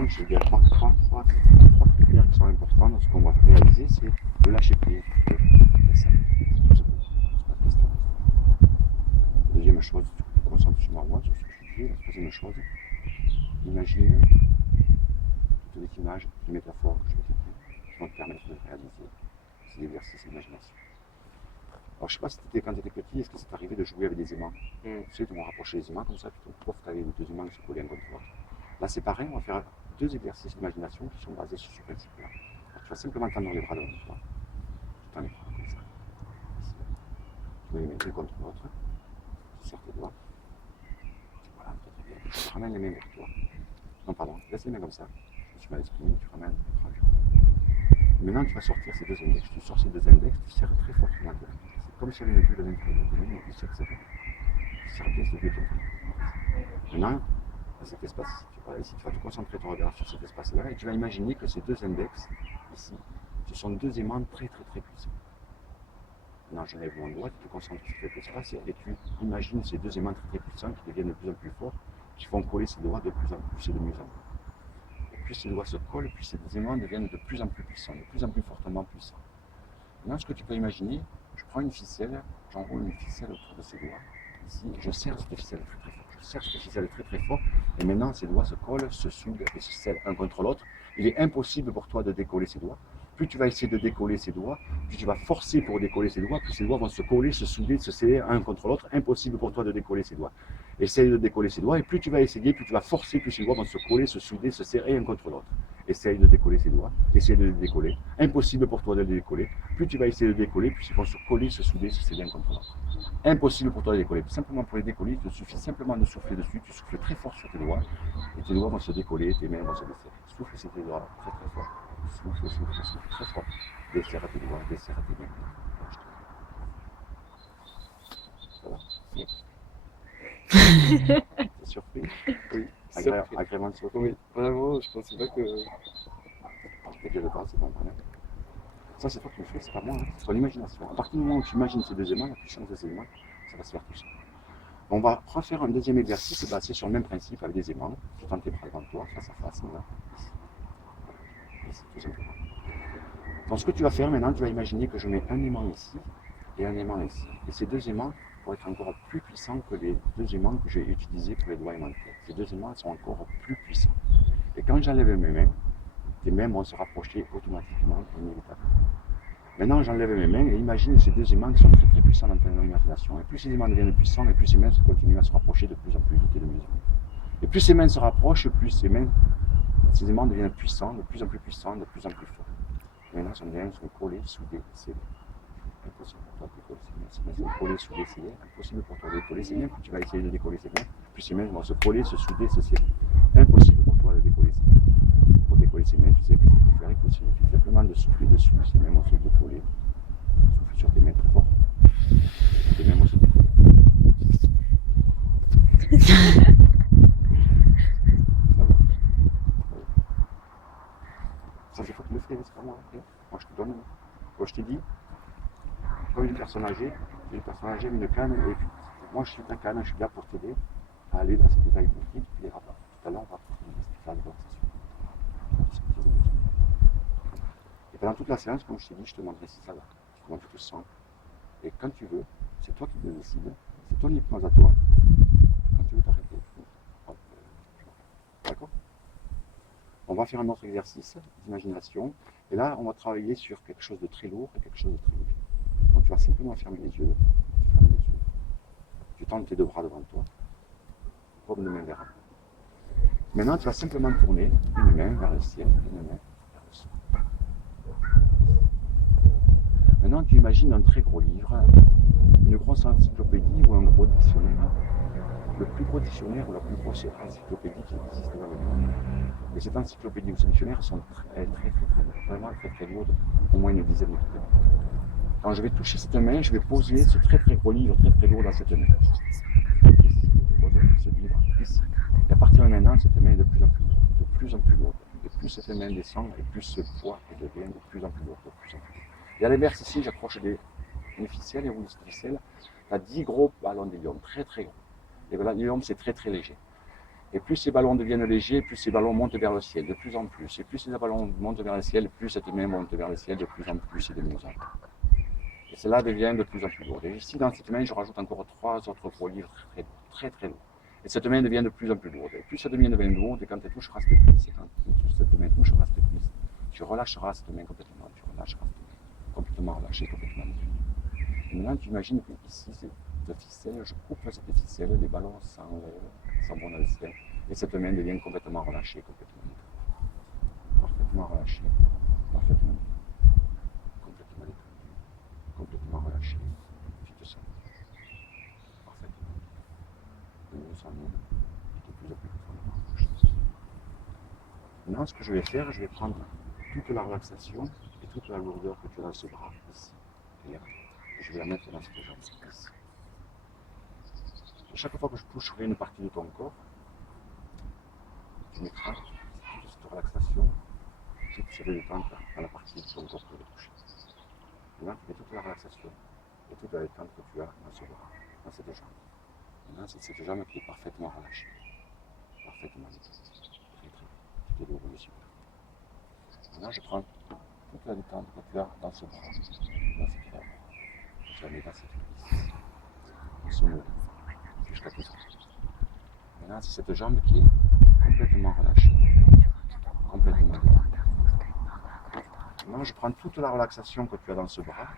maintenant, je vais avoir trois critères qui sont importants dans ce qu'on va réaliser, c'est le lâcher prise. La deuxième chose, tu te concentres sur ma voix, sur ce que je dis. La troisième chose, imagine toutes les images, toutes les métaphores que je vais te dire, qui vont te permettre de réaliser ces exercices d'imagination. Alors, je ne sais pas si quand tu étais petit, est-ce que c'est arrivé de jouer avec des aimants? Tu sais, tu vas rapprocher les aimants comme ça, puis tu avais les deux aimants qui se collaient un contre l'autre. Là, c'est pareil, on va faire deux exercices d'imagination qui sont basés sur ce principe-là. Tu vas simplement tendre les bras devant toi. Tu tends les bras comme ça. Ici. Tu mets les mains l'un contre l'autre. Tu serres tes doigts. Voilà, très bien. Tu ramènes les mains vers toi. Non, pardon, laisse les mains comme ça. Je me suis mal exprimé, tu ramènes les bras vers toi. Maintenant, tu vas sortir ces deux index. Tu sors ces deux index, tu serres très fortement. C'est comme si il y avait une bulle à l'intérieur de nous, tu serres cette bulle. Tu serres bien cette bulle. Maintenant, dans cet espace, ici, tu vas te concentrer ton regard sur cet espace-là et tu vas imaginer que ces deux index, ici, ce sont deux aimants très puissants. Maintenant, j'enlève mon doigt, tu te concentres sur cet espace et tu imagines ces deux aimants très puissants qui deviennent de plus en plus forts, qui font coller ces doigts de plus en plus et de mieux en plus. Et plus ces doigts se collent, plus ces aimants deviennent de plus en plus puissants, de plus en plus fortement puissants. Maintenant, ce que tu peux imaginer, je prends une ficelle, j'enroule une ficelle autour de ces doigts, ici, et je serre cette ficelle très fort. Je serre cette ficelle très fort, et maintenant ces doigts se collent, se soudent et se scellent un contre l'autre. Il est impossible pour toi de décoller ces doigts. Plus tu vas essayer de décoller ces doigts, plus tu vas forcer pour décoller ces doigts, plus ces doigts vont se coller, se souder, se sceller un contre l'autre. Impossible pour toi de décoller ces doigts. Essaye de décoller ces doigts, et plus tu vas essayer, plus tu vas forcer, plus ces doigts vont se coller, se souder, se serrer un contre l'autre. Essaye de décoller ces doigts, essaye de les décoller. Impossible pour toi de les décoller. Plus tu vas essayer de décoller, plus ils vont se coller, se souder, se sceller un contre l'autre. Impossible pour toi de les décoller. Simplement pour les décoller, il te suffit simplement de souffler dessus. Tu souffles très fort sur tes doigts, et tes doigts vont se décoller, tes mains vont se desserrer. Souffle sur tes doigts très fort. Souffle très fort. Desserre tes doigts, desserre tes mains. Voilà. T'es surpris? Oui. Agrément de surprise. Oui, vraiment, je pensais pas que. T'inquiète pas, c'est bon. Ça, c'est toi qui le fais, c'est pas moi. C'est ton imagination. À partir du moment où tu imagines ces deux aimants, la puissance de ces aimants, ça va se faire tout seul. On va refaire un deuxième exercice basé sur le même principe avec des aimants. Tu tends tes bras devant toi, face à face, là. Ici, tout simplement. Donc, ce que tu vas faire maintenant, tu vas imaginer que je mets un aimant ici et un aimant ici. Et ces deux aimants vont être encore plus puissants que les deux aimants que j'ai utilisés pour les doigts aimantés. Ces deux aimants sont encore plus puissants. Et quand j'enlève mes mains, tes mains vont se rapprocher automatiquement, inévitablement. Maintenant, j'enlève mes mains et imagine ces deux aimants qui sont très puissants dans ton imagination. Et plus ces aimants deviennent puissants, et plus ces mains continuent à se rapprocher de plus en plus vite et de mieux en mieux. Et plus ces mains se rapprochent, plus ces aimants deviennent puissants, de plus en plus puissants, de plus en plus forts. Et maintenant, ces mains sont collées, soudées, scellées. Impossible pour toi de décoller ces mains. Ces mains sont collées, soudées, scellées. Impossible pour toi de décoller ces mains. Plus tu vas essayer de décoller ces mains, plus ces mains vont se coller, se souder, se sceller. Impossible pour toi de décoller ces mains. Pour décoller ces mains, tu sais ce qu'il faut faire. Il suffit simplement de souffler dessus, ces mains vont se décoller. Souffle sur tes mains très fort. Tes mains vont se décoller. Ça, c'est toi qui le fais, c'est pas moi. Moi, je te donne. Moi, je t'ai dit, comme une personne âgée, une canne, et puis, moi, je suis ta canne, je suis là pour t'aider à aller dans cet état hypnotique, tu verras pas. Tout à l'heure, on va faire une relaxation. Et pendant toute la séance, comme je t'ai dit, je te montrerai si ça va, comment tu te sens. Et quand tu veux, c'est toi qui le décides, c'est ton hypnose à toi. Quand tu veux t'arrêter, d'accord? On va faire un autre exercice d'imagination. Et là, on va travailler sur quelque chose de très lourd et quelque chose de très léger. Donc tu vas simplement fermer les yeux. Tu tends tes deux bras devant toi, comme une main vers l'autre. Maintenant, tu vas simplement tourner une main vers le ciel, une main vers le sol. Maintenant, tu imagines un très gros livre, une grosse encyclopédie ou un gros dictionnaire. Le plus gros dictionnaire ou la plus grosse encyclopédie qui existe dans le monde. Et cette encyclopédie ou ce dictionnaire sont vraiment très lourdes, au moins une dizaine de kilomètres. Quand je vais toucher cette main, je vais poser ce très gros livre très lourd dans cette main. Ici, je pose ce livre ici. Et à partir de maintenant, cette main est de plus en plus lourde, de plus en plus lourde. Et plus cette main descend, et plus ce poids devient de plus en plus lourd, de plus en plus lourd. Et à l'inverse, ici, j'accroche une ficelle, et au bout de cette ficelle, tu as 10 gros ballons d'hélium, très gros. Les ballons d'hélium, c'est très léger. Et plus ces ballons deviennent légers, plus ces ballons montent vers le ciel, de plus en plus. Et plus ces ballons montent vers le ciel, plus cette main monte vers le ciel, de plus en plus et de mieux en plus. Et cela devient de plus en plus lourd. Et ici, dans cette main, je rajoute encore 3 autres gros livres très lourds, très très lourds. Et cette main devient de plus en plus lourde. Et plus cette main devient lourde, et quand elle touchera cette cuisse, et quand cette main touchera cette cuisse, tu relâcheras cette main complètement, tu relâcheras cette main complètement relâchée, complètement détendue. Et maintenant, tu imagines que ici, cette ficelle, je coupe cette ficelle, les ballons s'en vont dans le ciel, et cette main devient complètement relâchée, complètement détendue. Parfaitement relâchée, parfaitement détendue, complètement détendue, complètement relâchée. Tu te sens parfaitement de mieux en mieux, de plus en plus profondément relâché. Maintenant, ce que je vais faire, je vais prendre toute la relaxation et toute la lourdeur que tu as dans ce bras, ici, et là, et je vais la mettre dans cette jambe, ici. À chaque fois que je toucherai une partie de ton corps, tu mettras toute cette relaxation, toute cette détente dans la partie de ton corps que je vais toucher. Maintenant, tu mets toute la relaxation et toute la détente que tu as dans ce bras, dans cette jambe. Maintenant, c'est cette jambe qui est parfaitement relâchée, parfaitement détendue. Très très bien. Tu t'es déroulé super. Maintenant, je prends toute la détente que tu as dans ce bras, dans cette jambe. Je la mets dans cette cuisse, dans ce mouvement, jusqu'à tes oreilles. Maintenant, c'est cette jambe qui est complètement relâchée, complètement détendue. Maintenant, je prends toute la relaxation que tu as dans ce bras,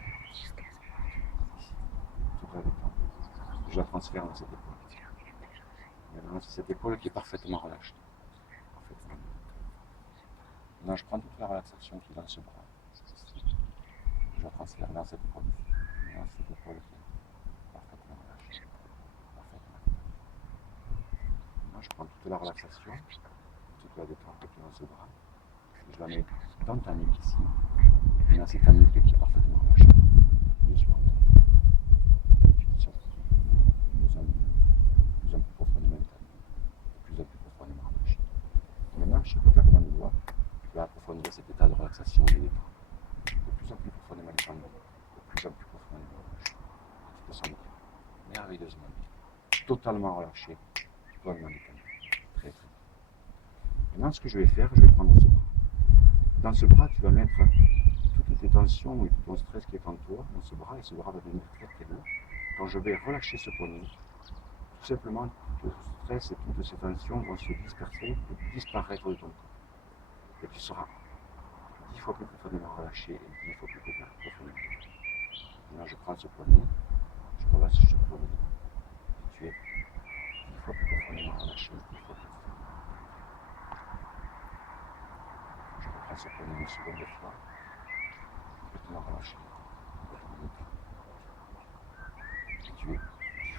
toute la détente, je la transfère dans cette épaule. Maintenant, c'est cette épaule qui est parfaitement relâchée, parfaitement détendue. Maintenant, je prends toute la relaxation qui est dans ce bras, je la transfère dans cette épaule. Maintenant, cette épaule qui est parfaitement relâchée, parfaitement détendue. Maintenant, je prends toute la relaxation, toute la détente que tu as dans ce bras, je la mets dans ta nuque ici. Maintenant, c'est ta nuque qui est parfaitement relâchée. Je suis content. Et tu te sens de plus en plus profondément détendu, de plus en plus profondément relâché. Maintenant, chaque claquement de doigts, tu vas approfondir cet état de relaxation et de détente. De plus en plus profondément détendu, de plus en plus profondément relâché. Tu te sens bien, merveilleusement bien, totalement relâché, totalement détendu. Très très bien. Maintenant, ce que je vais faire, je vais prendre ce bras. Dans ce bras, tu vas mettre toutes tes tensions et tout ton stress qui est en toi dans ce bras, et ce bras va devenir très très lourd. Quand je vais relâcher ce poignet, tout simplement, tout le stress et toutes ces tensions vont se disperser et disparaître de ton corps. Et tu seras 10 fois plus profondément relâché et 10 fois plus profondément. Maintenant, je prends ce poignet, je relâche ce poignet, et tu es 10 fois plus profondément relâché, 10 fois plus profondément. Je reprends ce poignet une seconde fois, complètement relâché, complètement détendu. Et tu es 10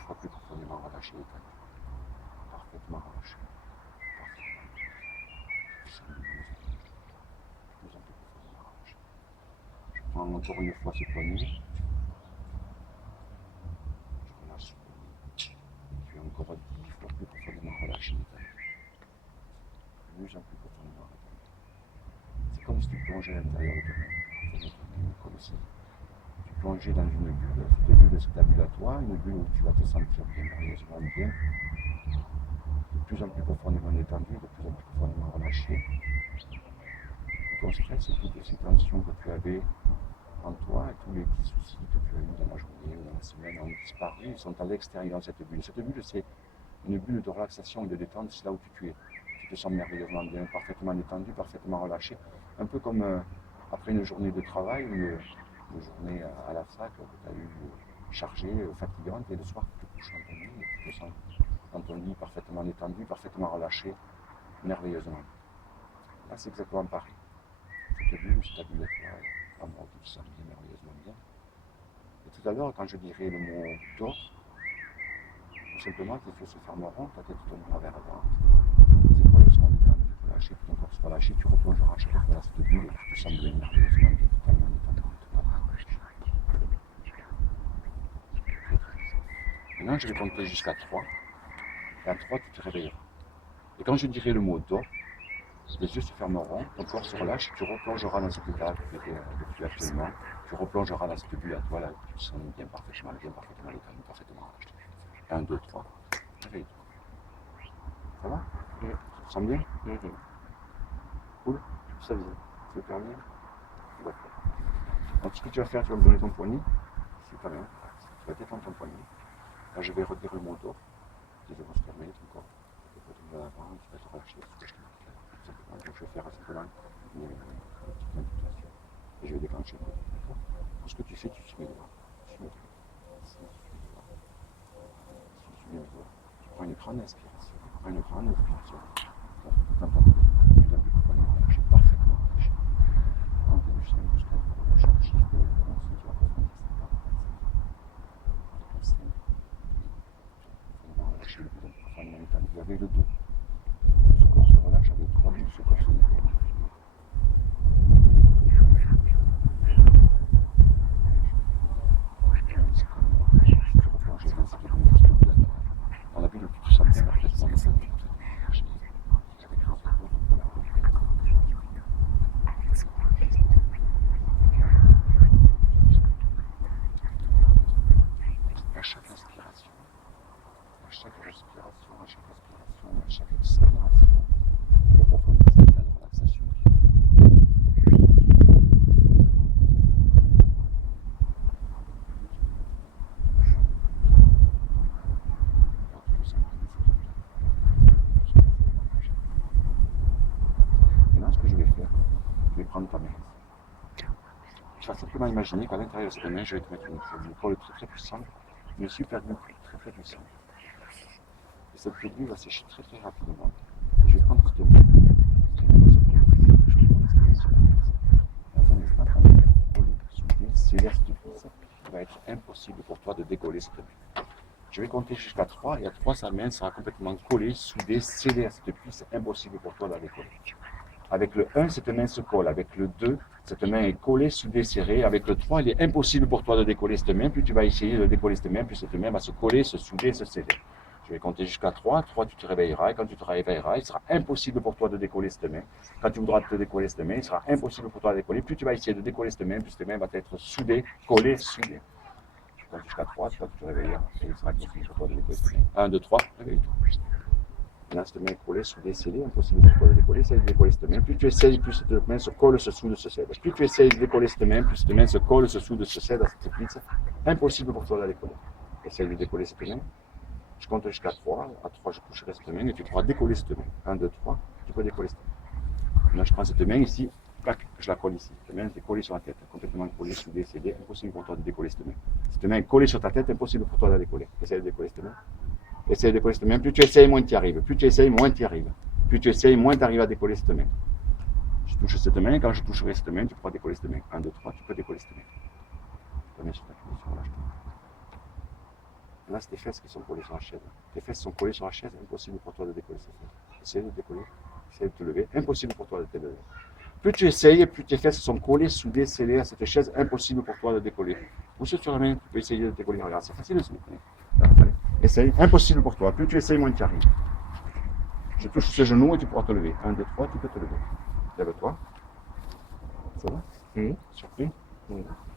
fois plus profondément relâché et détendu. Parfaitement relâché. Parfaitement. Tu sens de plus en plus profondément relâché. Je prends encore une fois ce poignet. Je relâche ce poignet. Tu es encore 10 fois plus profondément relâché et détendu. De plus en plus profondément détendu. C'est comme si tu plongeais à l'intérieur de toi-même. Comme si tu plongeais dans une bulle. Cette bulle, c'est ta bulle à toi. Une bulle où tu vas te sentir bien, merveilleusement bien. De plus en plus profondément détendu, de plus en plus profondément relâché. Ton stress et toutes ces tensions que tu avais en toi et tous les petits soucis que tu as eu dans la journée ou dans la semaine ont disparu, ils sont à l'extérieur de cette bulle. Cette bulle, c'est une bulle de relaxation et de détente, c'est là où tu es. Tu te sens merveilleusement bien, parfaitement détendu, parfaitement relâché. Un peu comme après une journée de travail ou une journée à la fac que tu as eu chargée, fatigante, et le soir tu te couches dans ton lit et tu te sens dans ton lit parfaitement détendu, parfaitement relâché, merveilleusement. Là, c'est exactement pareil. Cette bulle, c'est ta bulle à toi, en moi, tu te sens bien, merveilleusement bien. Et tout à l'heure, quand je dirai le mot dors, tout simplement, tes yeux se fermeront, ta tête tombera vers l'avant, tes épaules seront détendues, relâchées, puis ton corps sera lâché, tu replongeras chaque fois dans cette bulle et tu te sens bien, merveilleusement bien, totalement détendu, totalement relâché. Maintenant, je vais compter jusqu'à 3, et à 3, tu te réveilleras. Et quand je dirai le mot dors, les yeux se fermeront, ton corps se relâche, tu replongeras dans cet état depuis actuellement, tu replongeras dans cette bulle à toi, là, tu te sens bien, parfaitement détendu, parfaitement relâché. 1, 2, 3, réveille-toi. Ça va? Ça te semble bien? Cool. Ça vient. Ça te permet? D'accord. Donc, ce que tu vas faire, tu vas me donner ton poignet. C'est pas bien. Tu vas détendre ton poignet. Là, je vais retirer le moteur. Tu vas se fermer ton corps. Tu vas tomber à l'avant, tu vas te relâcher. Tout simplement. Donc, je vais faire simplement une petite imputation. Et je vais déclencher le moteur. D'accord? Tout ce que tu fais, tu suis mes doigts. Tu suis mes doigts. Ici, tu suis mes doigts. Ici, tu suis mes doigts. Tu prends une grande inspiration. Tu prends une grande inspiration. Tout un temps. J'ai parfaitement relâché. Quand tu es jusqu'à chaque chiffre de ensuite tu vas revenir ça comme ça. Relâcher le plus profondément. Avec le 2, ce corps se relâche, avec le 3, ce corps se décolle. Tu replonges dans ce qui est un petit peu plus dans la bulle, tu sens bien parfaitement le sein. À chaque inspiration, à chaque respiration, à chaque respiration, à chaque expiration, tu approfondis cet état de relaxation. Maintenant, ce que je vais faire, je vais prendre ta main. Tu vas simplement imaginer qu'à l'intérieur de cette main, je vais te mettre une épaule très très puissante, une super glue très très puissante. Et cette glue va sécher très très rapidement. Et je vais prendre cette main. Dans un instant, quand elle va coller, souder, sceller cette piste, il va être impossible pour toi de décoller cette main. Je vais compter jusqu'à 3 et à 3, sa main sera complètement collée, soudée, scellée à cette piste, impossible pour toi de la décoller. Avec le 1, cette main se colle. Avec le 2, cette main est collée, soudée, serrée. Avec le 3, il est impossible pour toi de décoller cette main. Plus tu vas essayer de décoller cette main, plus cette main va se coller, se souder, se sceller. Je vais compter jusqu'à 3. 3, tu te réveilleras. Et quand tu te réveilleras, il sera impossible pour toi de décoller cette main. Quand tu voudras te décoller cette main, il sera impossible pour toi de décoller. Plus tu vas essayer de décoller cette main, plus cette main va être soudée, collée, soudée. Je compte jusqu'à 3, toi tu te réveilleras. Et il sera impossible pour toi de décoller cette main. 1, 2, 3, réveille-toi. Là, cette main est collée, soudée, scellée, impossible pour toi de décoller. Essaye de décoller cette main. Plus tu essayes, plus cette main se colle, se soude, se cède. Plus tu essayes de décoller cette main, plus cette main se colle, se soude, se cède à cette pizza. Impossible pour toi de la décoller. Essaye de décoller cette main. Je compte jusqu'à 3. À 3, je toucherai cette main et tu pourras décoller cette main. 1, 2, 3, tu peux décoller cette main. Là, je prends cette main ici, clac, je la colle ici. Cette main est collée sur la tête, complètement collée, soudée, scellée. Impossible pour toi de décoller cette main. Cette main est collée sur ta tête, impossible pour toi de la décoller. Essaye de décoller cette main. Essaye de décoller cette main. Plus tu essayes, moins tu y arrives. Plus tu essayes, moins tu y arrives. Plus tu essayes, moins tu arrives à décoller cette main. Je touche cette main. Quand je toucherai cette main, tu pourras décoller cette main. 1, 2, 3, tu peux décoller cette main. Ta main sur ta cuisse, relâche-toi. Là, c'est tes fesses qui sont collées sur la chaise. Tes fesses sont collées sur la chaise. Impossible pour toi de décoller cette main. Essaye de décoller. Essaye de te lever. Impossible pour toi de te lever. Plus tu essayes, plus tes fesses sont collées, soudées, scellées à cette chaise. Impossible pour toi de décoller. Pousse sur la main. Tu peux essayer de décoller. Regarde, c'est facile aussi. Allez. Essaye, impossible pour toi. Plus tu essayes, moins tu arrives. Je touche ce genou et tu pourras te lever. 1, 2, 3, tu peux te lever. Lève-toi. Ça va? Surpris?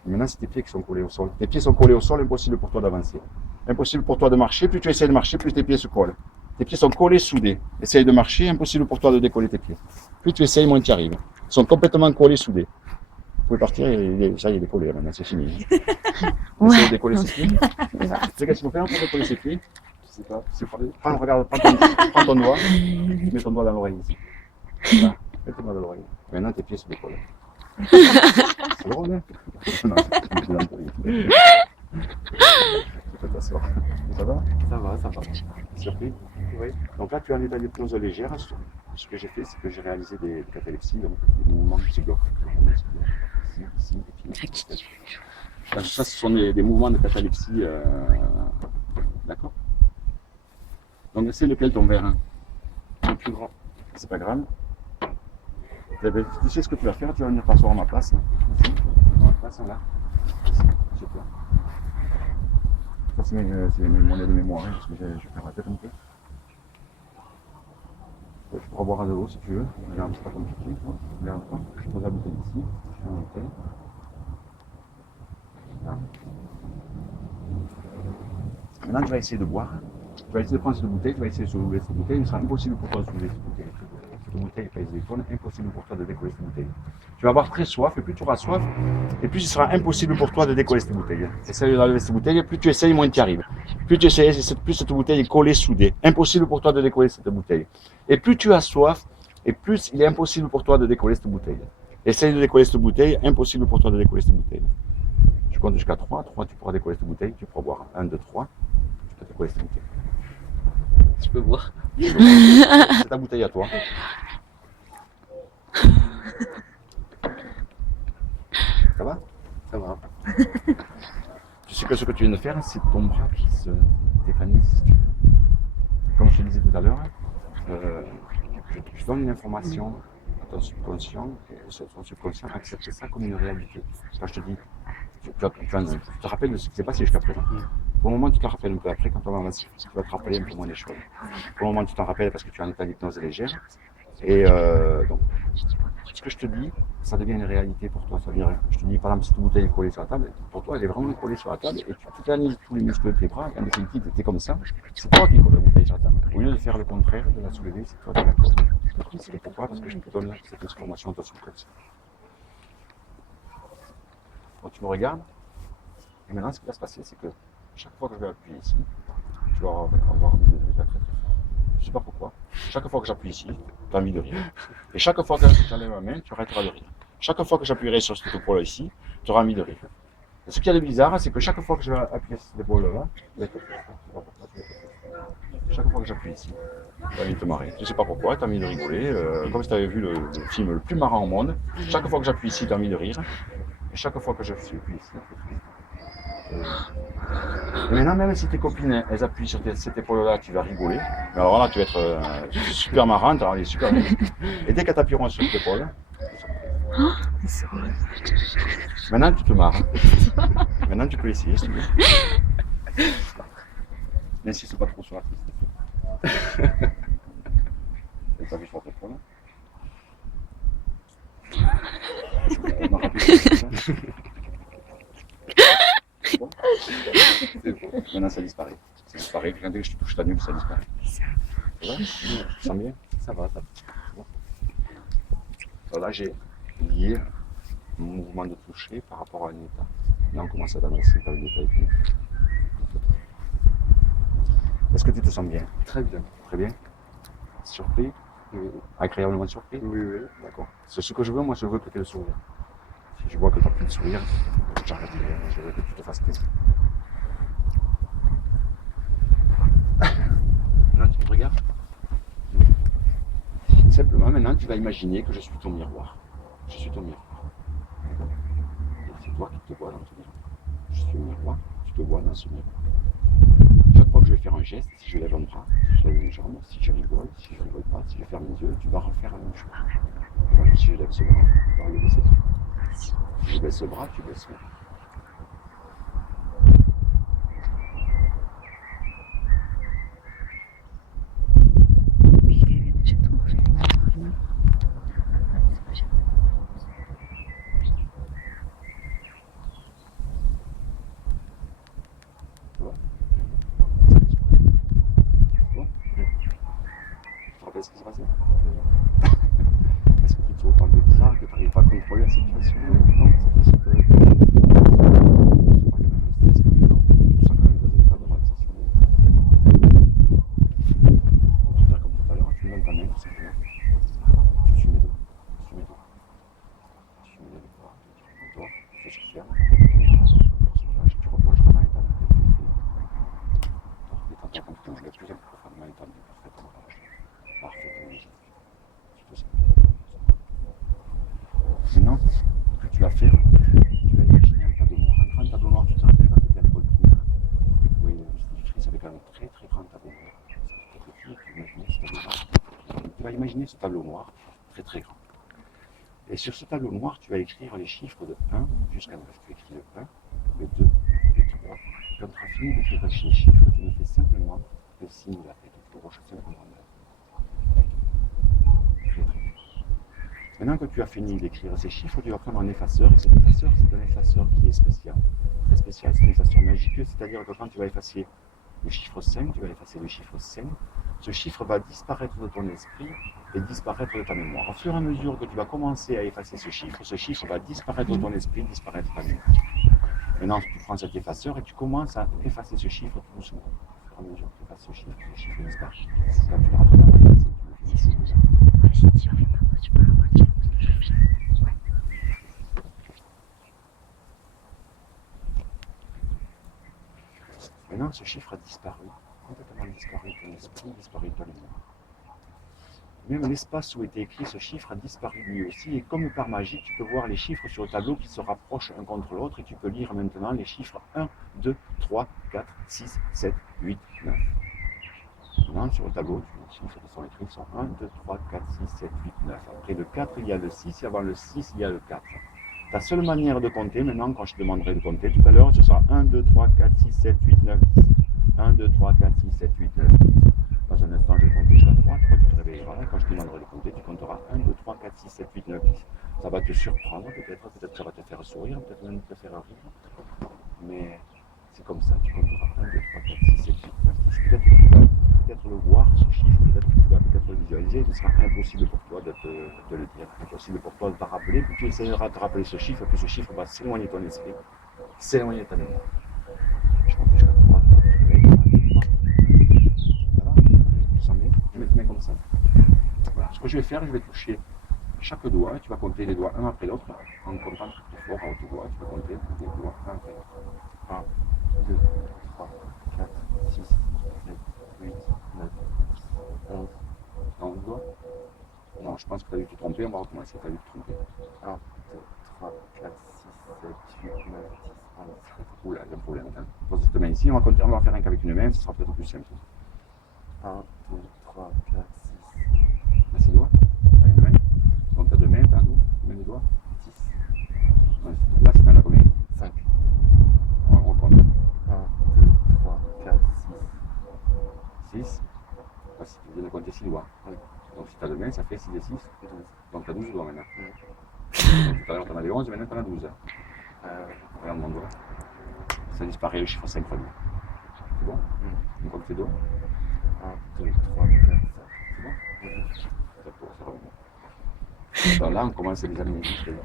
Maintenant, c'est tes pieds qui sont collés au sol. Tes pieds sont collés au sol, impossible pour toi d'avancer. Impossible pour toi de marcher. Plus tu essayes de marcher, plus tes pieds se collent. Tes pieds sont collés, soudés. Essaye de marcher, impossible pour toi de décoller tes pieds. Plus tu essayes, moins tu arrives. Ils sont complètement collés, soudés. Vous pouvez partir, ça y est, il est collé maintenant, c'est fini. Essaye de décoller ses pieds. Tu sais qu'est-ce qu'il faut faire pour décoller ses pieds? Je sais pas. Regarde, prends ton doigt, tu mets ton doigt dans l'oreille ici. Là, mets ton doigt dans l'oreille. Maintenant, tes pieds se décollent. C'est drôle, hein? Non, c'est dans le tu peux t'asseoir. Ça va? Ça va, ça va. Surpris? Oui. Donc là, tu as un état d'hypnose légère. Ce que j'ai fait, c'est que j'ai réalisé des catalepsies, donc des mouvements qui se bloquent. Ici, et puis là. Ça, ce sont des mouvements de catalepsie. D'accord? Donc, c'est lequel ton verre? Hein? Le plus grand. C'est pas grave. Tu sais ce que tu vas faire? Tu vas venir t'asseoir à ma place. À ma place, là. Super. Ça, c'est mon aide de mémoire, hein, parce que je perds la tête un peu. Tu pourras boire de l'eau si tu veux. Regarde, c'est pas compliqué. Regarde, je pose la bouteille ici. Je fais la bouteille. Là. Maintenant, tu vas essayer de boire. Tu vas essayer de prendre cette bouteille, tu vas essayer de soulever cette bouteille, il sera impossible pour toi de soulever cette bouteille. Cette bouteille pèse des tonnes, impossible pour toi de décoller cette bouteille. Tu vas avoir très soif, et plus tu auras soif, et plus il sera impossible pour toi de décoller cette bouteille. Essaye d'enlever cette bouteille, plus tu essayes, moins tu y arrives. Plus tu essayes, plus cette bouteille est collée, soudée. Impossible pour toi de décoller cette bouteille. Et plus tu as soif, et plus il est impossible pour toi de décoller cette bouteille. Essaye de décoller cette bouteille, impossible pour toi de décoller cette bouteille. Je compte jusqu'à 3, 3 tu pourras décoller cette bouteille, tu pourras boire 1, 2, 3, tu peux décoller cette bouteille. Tu peux boire. C'est ta bouteille à toi. Ça va? Ça va. Tu sais que ce que tu viens de faire, c'est ton bras qui se décanise, si tu veux. Comme je te disais tout à l'heure, je donne une information à ton subconscient, et ton subconscient accepte ça comme une réalité. Quand je te dis, tu te rappelles de ce qui s'est passé jusqu'à présent. Pour le moment, tu t'en rappelles un peu après, quand on va avancer, tu vas te rappeler un peu moins des choses. Pour le moment, tu t'en rappelles parce que tu as un état d'hypnose légère. Et donc, ce que je te dis, ça devient une réalité pour toi. Ça devient, je te dis, par exemple, cette bouteille est collée sur la table, pour toi, elle est vraiment collée sur la table, et tu t'analyses tous les muscles de tes bras, et en définitive, tu es comme ça, c'est toi qui colle la bouteille sur la table. Au lieu de faire le contraire, de la soulever, c'est toi qui la colles. C'est pourquoi? Parce que je te donne cette information de ton subconscient. Quand tu me regardes, et maintenant, ce qui va se passer, c'est que chaque fois que je vais appuyer ici, tu vas avoir envie de rire très très fort. Je ne sais pas pourquoi. Chaque fois que j'appuie ici, tu as envie de rire. Et chaque fois que j'enlève ma main, tu arrêteras de rire. Chaque fois que j'appuierai sur cette épaule ici, tu auras envie de rire. Et ce qui est de bizarre, c'est que chaque fois que je vais appuyer sur cette épaule-là, chaque fois que j'appuie ici, tu as envie de te marrer. Je ne sais pas pourquoi, tu as envie de rigoler. Comme si tu avais vu le film le plus marrant au monde. Chaque fois que j'appuie ici, tu as envie de rire. Et chaque fois que j'appuie ici, et maintenant, même si tes copines, elles appuient sur cette épaule-là, tu vas rigoler. Mais alors là, tu vas être super marrant, tu vas aller super bien. Et dès qu'elles t'appuieront sur cette épaule, maintenant tu te marres. Maintenant tu peux essayer si tu veux. N'insiste pas trop sur la piste. Et t'as vu sur l'épaule. On aura plus. Bon. Maintenant ça disparaît. Ça disparaît. Quand je te touche ta nuque, ça disparaît. Ça va? Tu sens bien? Ça va. Bon. Alors là, j'ai lié mon mouvement de toucher par rapport à un état. Là, on commence à t'annoncer par l'état hypnotique. Est-ce que tu te sens bien? Très bien. Très bien. Surpris? Oui. Agréablement surpris? Oui. D'accord. C'est ce que je veux, moi, je veux que tu aies le sourire. Si je vois que tu n'as plus de sourire, j'arrête de rire, je veux que tu te fasses plaisir. Maintenant, tu me regardes. Simplement, maintenant, tu vas imaginer que je suis ton miroir. Je suis ton miroir. Et c'est toi qui te vois dans ton miroir. Je suis un miroir, tu te vois dans ce miroir. Chaque fois que je vais faire un geste, si je lève un bras, si je lève une jambe, si je rigole pas, si je ferme les yeux, tu vas refaire la même chose. Par exemple, si je lève ce bras, tu vas lever ce bras. Si je baisse ce bras, tu baisses ce bras. Qu'est-ce qui s'est passé? Est-ce que tu trouves un peu bizarre que tu n'arrives pas à contrôler la situation? Non, c'est parce que tu sens quand même un stress, non, tu sens quand même dans un état de relaxation. Tu vas faire comme tout à l'heure, tu me donnes ta main tout simplement. Tu suis mes dos. Tu suis mes dos. Tu suis mes deux bras, tu suis mes doigts, je suis ferme. Tu replongeras dans l'état de détente complètement, le plus profondément état de parfaitement relâché. Parfaitement léger. Tu te sens bien. Maintenant, ce que tu vas faire, tu vas imaginer un tableau noir. Un grand tableau noir, tu te rappelles quand tu étais à l'école primaire, que tu voyais l'institutrice avec un très très grand tableau noir. Tu imagines ce tableau noir. Tu vas imaginer ce tableau noir très très grand. Et sur ce tableau noir, tu vas écrire les chiffres de 1 jusqu'à 9. Tu écris le 1, le 2, le 3. Quand tu auras fini d'écrire les chiffres, tu me fais simplement le signe de la tête. Tu te simplement en l'air. Maintenant que tu as fini d'écrire ces chiffres, tu vas prendre un effaceur, et cet effaceur, c'est un effaceur qui est spécial, très spécial, c'est un effaceur magique, c'est-à-dire que quand tu vas effacer le chiffre 5, tu vas effacer le chiffre 5. Ce chiffre va disparaître de ton esprit et disparaître de ta mémoire. Au fur et à mesure que tu vas commencer à effacer ce chiffre va disparaître de ton esprit, disparaître de ta mémoire. Maintenant, tu prends cet effaceur et tu commences à effacer ce chiffre tout doucement. Au fur et à mesure que tu effaces ce chiffre disparaît. Quand tu l'auras totalement effacé, tu le finis. Maintenant, ce chiffre a disparu, complètement disparu de ton esprit, disparu de ta mémoire. Même l'espace où était écrit ce chiffre a disparu lui aussi, et comme par magie, tu peux voir les chiffres sur le tableau qui se rapprochent un contre l'autre, et tu peux lire maintenant les chiffres 1, 2, 3, 4, 6, 7, 8, 9. Maintenant, sur le tableau, les chiffres qui sont écrits sont 1, 2, 3, 4, 6, 7, 8, 9. Après le 4, il y a le 6, et avant le 6, il y a le 4. Ta seule manière de compter, maintenant, quand je te demanderai de compter tout à l'heure, ce sera 1, 2, 3, 4, 6, 7, 8, 9, 10. 1, 2, 3, 4, 6, 7, 8, 9, 10. Dans un instant, je vais compter jusqu'à 3. Toi, tu te réveilleras. Quand je te demanderai de compter, tu compteras 1, 2, 3, 4, 6, 7, 8, 9, 10. Ça va te surprendre, peut-être que ça va te faire sourire, peut-être même te faire rire. Mais c'est comme ça, tu compteras 1, 2, 3, 4, 6, 7, 8, 9, 10. Peut-être que tu vas peut-être le voir, ce chiffre, peut-être que tu vas peut-être le visualiser. Il sera impossible pour toi de le dire. Impossible pour toi de te rappeler. Plus tu essaieras de te rappeler ce chiffre, plus ce chiffre va s'éloigner de ton esprit, s'éloigner de ta mémoire. Je compte jusqu'à 3, tu te réveilles. Ça va? Tu sens bien? Je mets tes mains comme ça. Voilà. Ce que je vais faire, je vais toucher chaque doigt. Tu vas compter les doigts un après l'autre. En comptant très fort à haute voix, tu vas compter les doigts un après l'autre. 1, 2, 3, 4, 6, 7, 8, 9, 11. 11 doigts? Non, je pense que tu as dû te tromper. On va recommencer. Tu as dû te tromper. 1, 2, 3, 4, 6, 7, 8, 9, 10, 11. Oula, il y a un problème. Pose cette main ici. On va faire un qu'avec une main. Ce sera peut-être plus simple. 1, 2, 3, 4, 6. Là, c'est doigts. Avec une main. Donc, tu as deux mains. Tu as combien de doigts? 10. Là, c'est un combien? 5. On reprend. 1, 2, 3, 4, 6. 6. Là, si tu viens de compter 6 doigts. Donc, si tu as deux mains, ça fait 6 et 6. 12. Donc, tu as 12 doigts maintenant. Donc, tout à l'heure, tu en avais 11, maintenant, tu en as 12. Regarde mon doigt. Ça disparaît le chiffre 5 fois 2. C'est bon? On compte tes doigts. 1, 2, 3, 4, 5. C'est bon? Ça pour ça revenir. Alors là, on commence à les amener. Je te filme.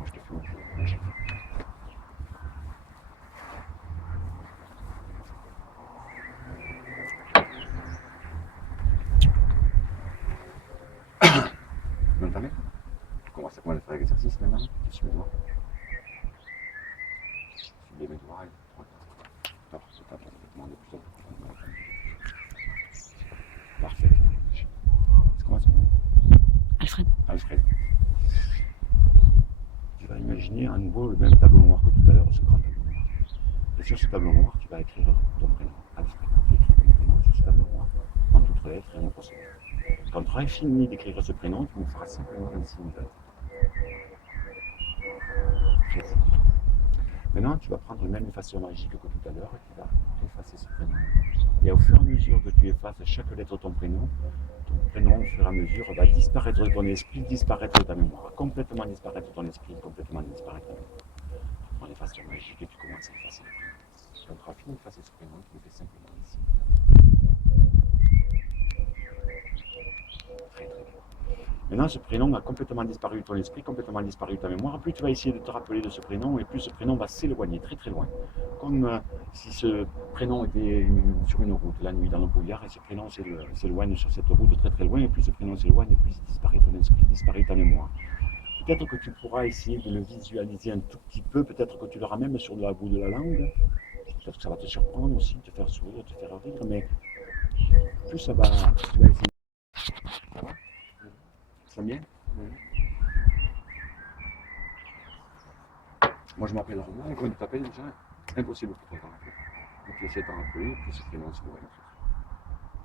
Vous m'entendez? Je commence à faire l'exercice maintenant. Je suis mes doigts. Je suis mes doigts. Alors, je tape de plus en plus. Parfait. C'est comment son nom? Alfred. Alfred. Tu vas imaginer à nouveau le même tableau noir que tout à l'heure, ce grand tableau noir. Et sur ce tableau noir, tu vas écrire ton prénom, Alfred. Tu écris ton prénom sur ce tableau noir, en toutes lettres et en grosses lettres. Quand tu auras fini d'écrire ce prénom, tu me feras simplement un signe de tête. Maintenant, tu vas prendre le même effaceur magique que tout à l'heure et tu vas effacer ce prénom. Et au fur et à mesure que tu effaces chaque lettre de ton prénom, au fur et à mesure, va disparaître de ton esprit, disparaître de ta mémoire. Complètement disparaître de ton esprit, complètement disparaître de ta mémoire. Tu prends l'effaceur magique et tu commences à effacer le prénom. Quand tu auras fini d'effacer ce prénom, tu le fais simplement ici. Très très bien. Maintenant, ce prénom a complètement disparu de ton esprit, complètement disparu de ta mémoire. Plus tu vas essayer de te rappeler de ce prénom, et plus ce prénom va s'éloigner très très loin. Comme si ce prénom était sur une route, la nuit, dans le brouillard, et ce prénom s'éloigne sur cette route très très loin, et plus ce prénom s'éloigne, plus il disparaît de ton esprit, disparaît de ta mémoire. Peut-être que tu pourras essayer de le visualiser un tout petit peu, peut-être que tu l'auras même sur le bout de la langue. Peut-être que ça va te surprendre aussi, te faire sourire, te faire rire, mais plus tu vas essayer. Ça va? Ça va bien? Moi, je m'appelle Romain, et quand tu t'appelles déjà, impossible pour toi de t'en rappeler. Donc, tu essaies de t'en rappeler, puis ce prénom se voit.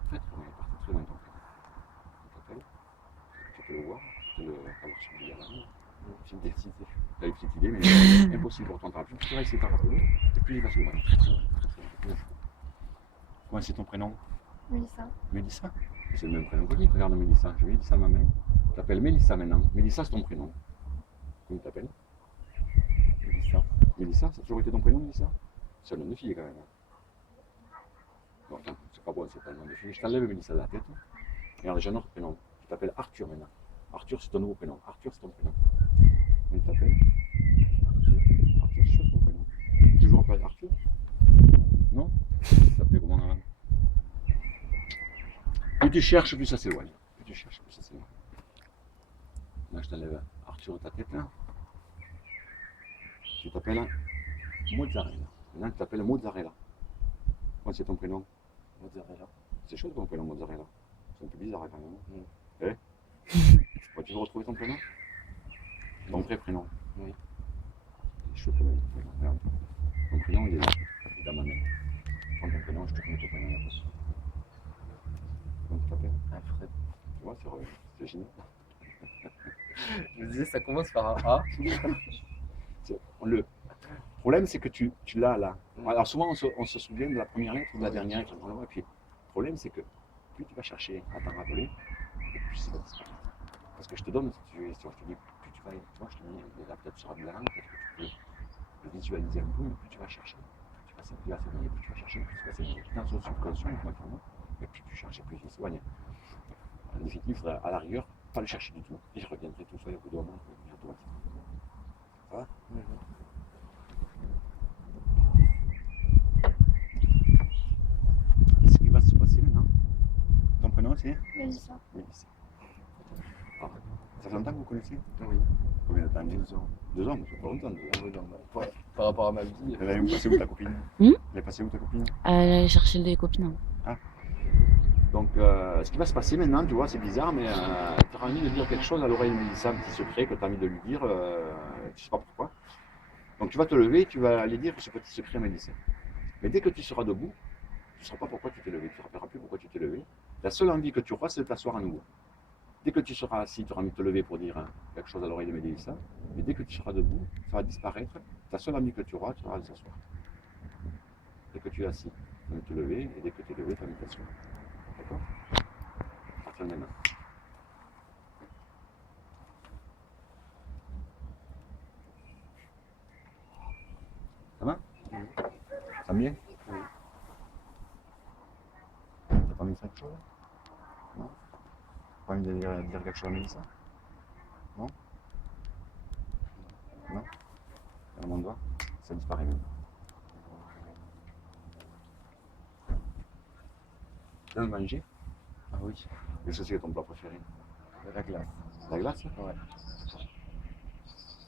Très très loin, il est parti très loin ton prénom. Tu t'appelles, tu peux le voir, tu peux l'avoir sur le diagramme. Tu as une petite idée, mais impossible pour toi de t'en rappeler. Tu vas essayer de t'en rappeler, et puis il va se voir. Très très loin, très loin. Comment c'est ton prénom? Mélissa. Mélissa? C'est le même prénom que lui. Regarde Mélissa, j'ai Mélissa ma main. Tu t'appelles Mélissa maintenant. Mélissa, c'est ton prénom. Comment tu t'appelles? Mélissa. Mélissa, ça a toujours été ton prénom, Mélissa? C'est un nom de fille quand même. Non, attends, c'est pas bon, c'est tellement défini. Je t'enlève Mélissa de la tête. Et alors, j'ai un autre prénom. Tu t'appelles Arthur maintenant. Arthur, c'est ton nouveau prénom. Arthur, c'est ton prénom. Comment tu t'appelles? Arthur. Arthur, c'est ton prénom. Toujours appelé Arthur? Non? Tu t'appelais comment avant? Plus tu cherches, plus ça s'éloigne. Plus tu cherches, plus ça s'éloigne. Là, je t'enlève Arthur de ta tête, là. Tu t'appelles Mozzarella. Maintenant, tu t'appelles Mozzarella. Comment c'est ton prénom? Mozzarella. C'est chaud ton prénom, Mozzarella. C'est un peu bizarre quand même. Mm. Eh? Tu veux retrouver ton prénom? Ton vrai prénom? Oui. C'est chaud quand même. Regarde. Ton prénom, il est là. Il est dans ma main. Prends ton prénom, je te remets ton prénom là. Comment tu t'appelles? Alfred. Tu vois, c'est génial. Je me disais, ça commence par un A. Le problème, c'est que tu l'as là. Alors souvent, on se souvient de la première lettre ou de la dernière lettre. Et puis, le problème, c'est que plus tu vas chercher à t'en rappeler, et plus ça va disparaître. Parce que je te donne cette suggestion, je te dis, plus tu vas, tu vois, je te dis, là peut-être sur de la langue, peut-être que tu peux le visualiser un peu, mais plus tu vas chercher, plus tu vas s'éloigner, plus tu vas chercher, plus tu vas s'éloigner. Dans son subconscient, mais plus tu cherches, plus tu s'éloignes. En définitive, il faudrait à la rigueur pas le chercher du tout. Et je reviendrai tout seul au bout d'un moment, automatiquement. Ça va? Ce qui va se passer maintenant, ton prénom c'est? Mélissa. Mélissa. Ah, ça fait longtemps que vous connaissez? Oui. Combien de temps? 2 ans. 2 ans, mais c'est pas longtemps. 2 ans. Ah oui, non, bah, par rapport à ma vie. Elle est passée où ta copine? Hmm? Elle est passée où ta copine? Elle allait chercher des copines. Donc, ce qui va se passer maintenant, tu vois, c'est bizarre, mais tu as envie de dire quelque chose à l'oreille de Mélissa, un petit secret que tu as envie de lui dire, tu sais pas pourquoi. Donc, tu vas te lever et tu vas aller dire ce petit secret à Mélissa. Mais dès que tu seras debout, tu ne sauras pas pourquoi tu t'es levé, tu ne te rappelleras plus pourquoi tu t'es levé. La seule envie que tu auras, c'est de t'asseoir à nouveau. Dès que tu seras assis, tu auras envie de te lever pour dire quelque chose à l'oreille de Mélissa, mais dès que tu seras debout, ça va disparaître. La seule envie que tu auras de s'asseoir. Dès que tu es assis, tu vas te lever, et dès que tu es levé, tu vas te t'asseoir. D'accord? À partir de maintenant. Ça va? Oui. Ça va bien? Oui. T'as pas envie de faire quelque chose? Non? Pas envie de dire quelque chose à Mélissa? Non? Non? Dans mon doigt? Ça disparaît même. Tu veux manger? Ah oui. Qu'est-ce que c'est ton plat préféré? La glace. La glace? Ouais.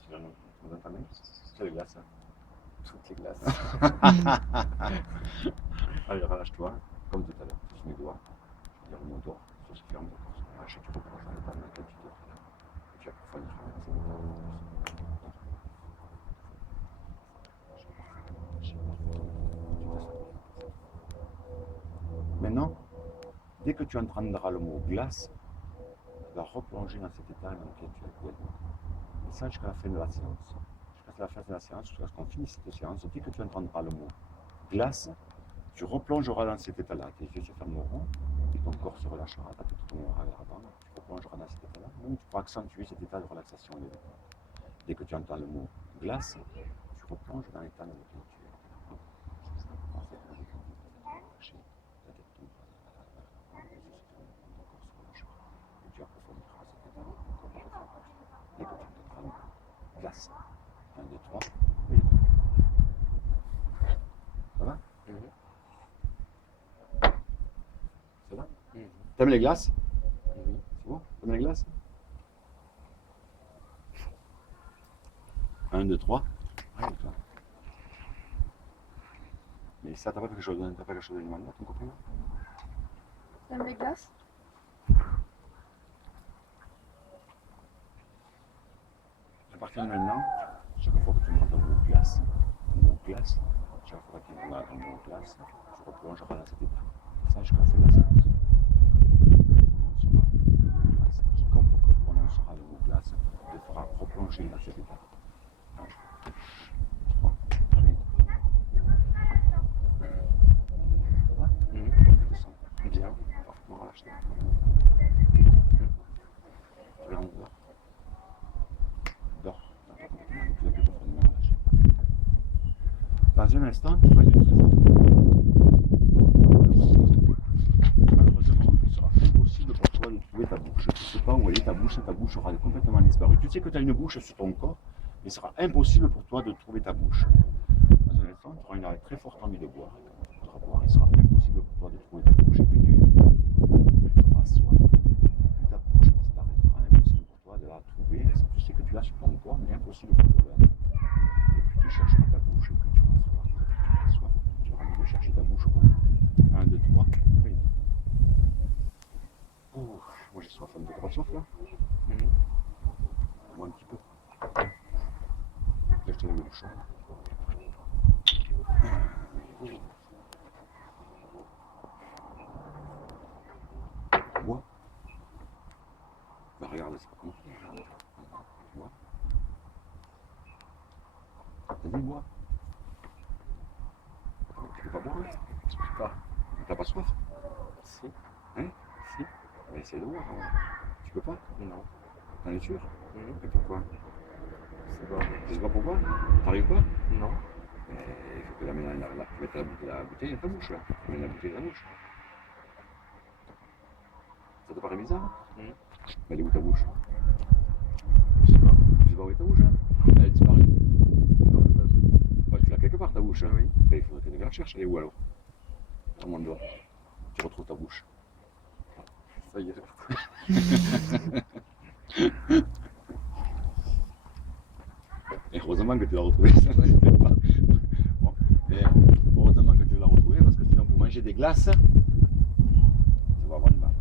Tu me donnes ta main? C'est la glace. Toutes les glaces. Allez, relâche-toi, comme tout à l'heure. Touche mes doigts. Je vais dire mon doigt sur ce ferme de course. Relâche et tu reprends dans l'état dans lequel tu te trouves. Et tu approfondiras ces méthodes de course. Maintenant, dès que tu entendras le mot glace, tu vas replonger dans cet état dans lequel tu es actuellement. Et ça jusqu'à la fin de la séance. Jusqu'à la fin de la séance, jusqu'à ce qu'on finisse cette séance, dès que tu entendras le mot glace, tu replongeras dans cet état-là. Tes yeux se fermeront et ton corps se relâchera, ta tête tournera vers l'avant. Tu replongeras dans cet état-là. Même tu pourras accentuer cet état de relaxation et de détente. Dès que tu entends le mot glace, tu replonges dans l'état dans lequel tu es. Ta tête tournera vers l'avant, les yeux se fermeront, ton corps se relâchera et tu approfondiras cet état. Dès que tu entendras le mot glace. 1, 2, 3, oui. Ça va? Ça va? T'aimes les glaces? Oui. C'est bon? T'aimes les glaces? 1, 2, 3. Ouais, toi. Mais ça, t'as pas quelque chose de demander à ton copain? T'aimes les glaces? À partir de maintenant, chaque fois que tu entends un mot glace, chaque fois que tu entends un mot glace, tu replongeras dans cet état. Ça, jusqu'à la fin de la séance. Quiconque prononcera le mot glace te fera replonger dans cet état. 1, 2, 3, allez. Ça va? Tu te sens bien, parfaitement relâché. Tu viens de voir. Dors. Tu es plus profondément relâché. Dans un instant, tu vas aller très fort. tu ne sais pas où elle est ta bouche aura complètement disparu. Tu sais que tu as une bouche sur ton corps, mais il sera impossible pour toi de trouver ta bouche. Dans un instant, tu auras une très forte envie de boire. Et quand tu voudras boire, il sera impossible pour toi de trouver ta bouche. Et plus tu auras soif, plus ta bouche disparaîtra, impossible pour toi de la trouver. Tu sais que tu l'as sur ton corps, mais impossible pour toi de la trouver. Et plus tu chercheras ta bouche, et plus tu auras soif. Tu auras envie de chercher ta bouche. 1, 2, 3, oui. Oh, moi j'ai soif, un peu trop soif là. Moi un petit peu. Là je te mets le chaud. Bois. Bah regarde, c'est pas compliqué. Bois. T'as dit bois. Tu peux pas boire là? Je peux pas. T'as pas soif? Si. Hein? Si. Mais essaye de boire. Tu peux pas? Non. T'en es sûr? Mhm. Mais pourquoi? C'est bon. Tu sais pas pourquoi? T'arrives pas? Non. Il faut que tu mettes la bouteille dans ta bouche là. Tu mets la bouteille dans ta bouche. Ça te paraît bizarre? Mhm. Mais elle est où ta bouche? Je sais pas. Tu sais pas où est ta bouche? Hein? Elle a disparu. Non, je sais pas. Bah, tu l'as quelque part ta bouche. Hein? Oui. Mais il faudrait que tu la cherches. Elle est où alors? Dans mon doigt. Tu retrouves ta bouche. Ça y est. Et heureusement que tu l'as retrouvée. Ça n'existait pas. Bon. Et heureusement que tu l'as retrouvée parce que sinon pour manger des glaces, tu vas avoir du mal.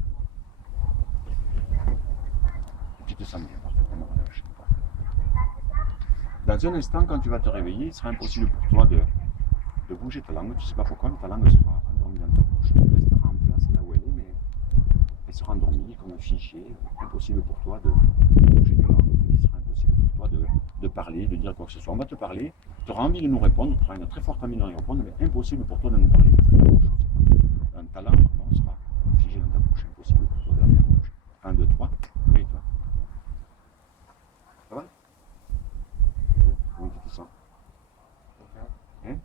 Tu te sens bien parfaitement relâché. Dans un instant, quand tu vas te réveiller, il sera impossible pour toi de bouger ta langue. Tu ne sais pas pourquoi, mais ta langue sera endormie dans ta bouche. Elle restera en place là où elle est, mais elle sera endormie comme figée. Impossible pour toi de bouger ta langue. Il sera impossible pour toi de parler, de dire quoi que ce soit. On va te parler, tu auras envie de nous répondre, tu auras une très forte envie de nous répondre, mais impossible pour toi de nous parler parce que ta bouche, ta langue sera figée dans ta bouche. Impossible pour toi de la faire bouger. 1, 2, 3, oui, toi. Ça va? Comment tu te sens? Hein?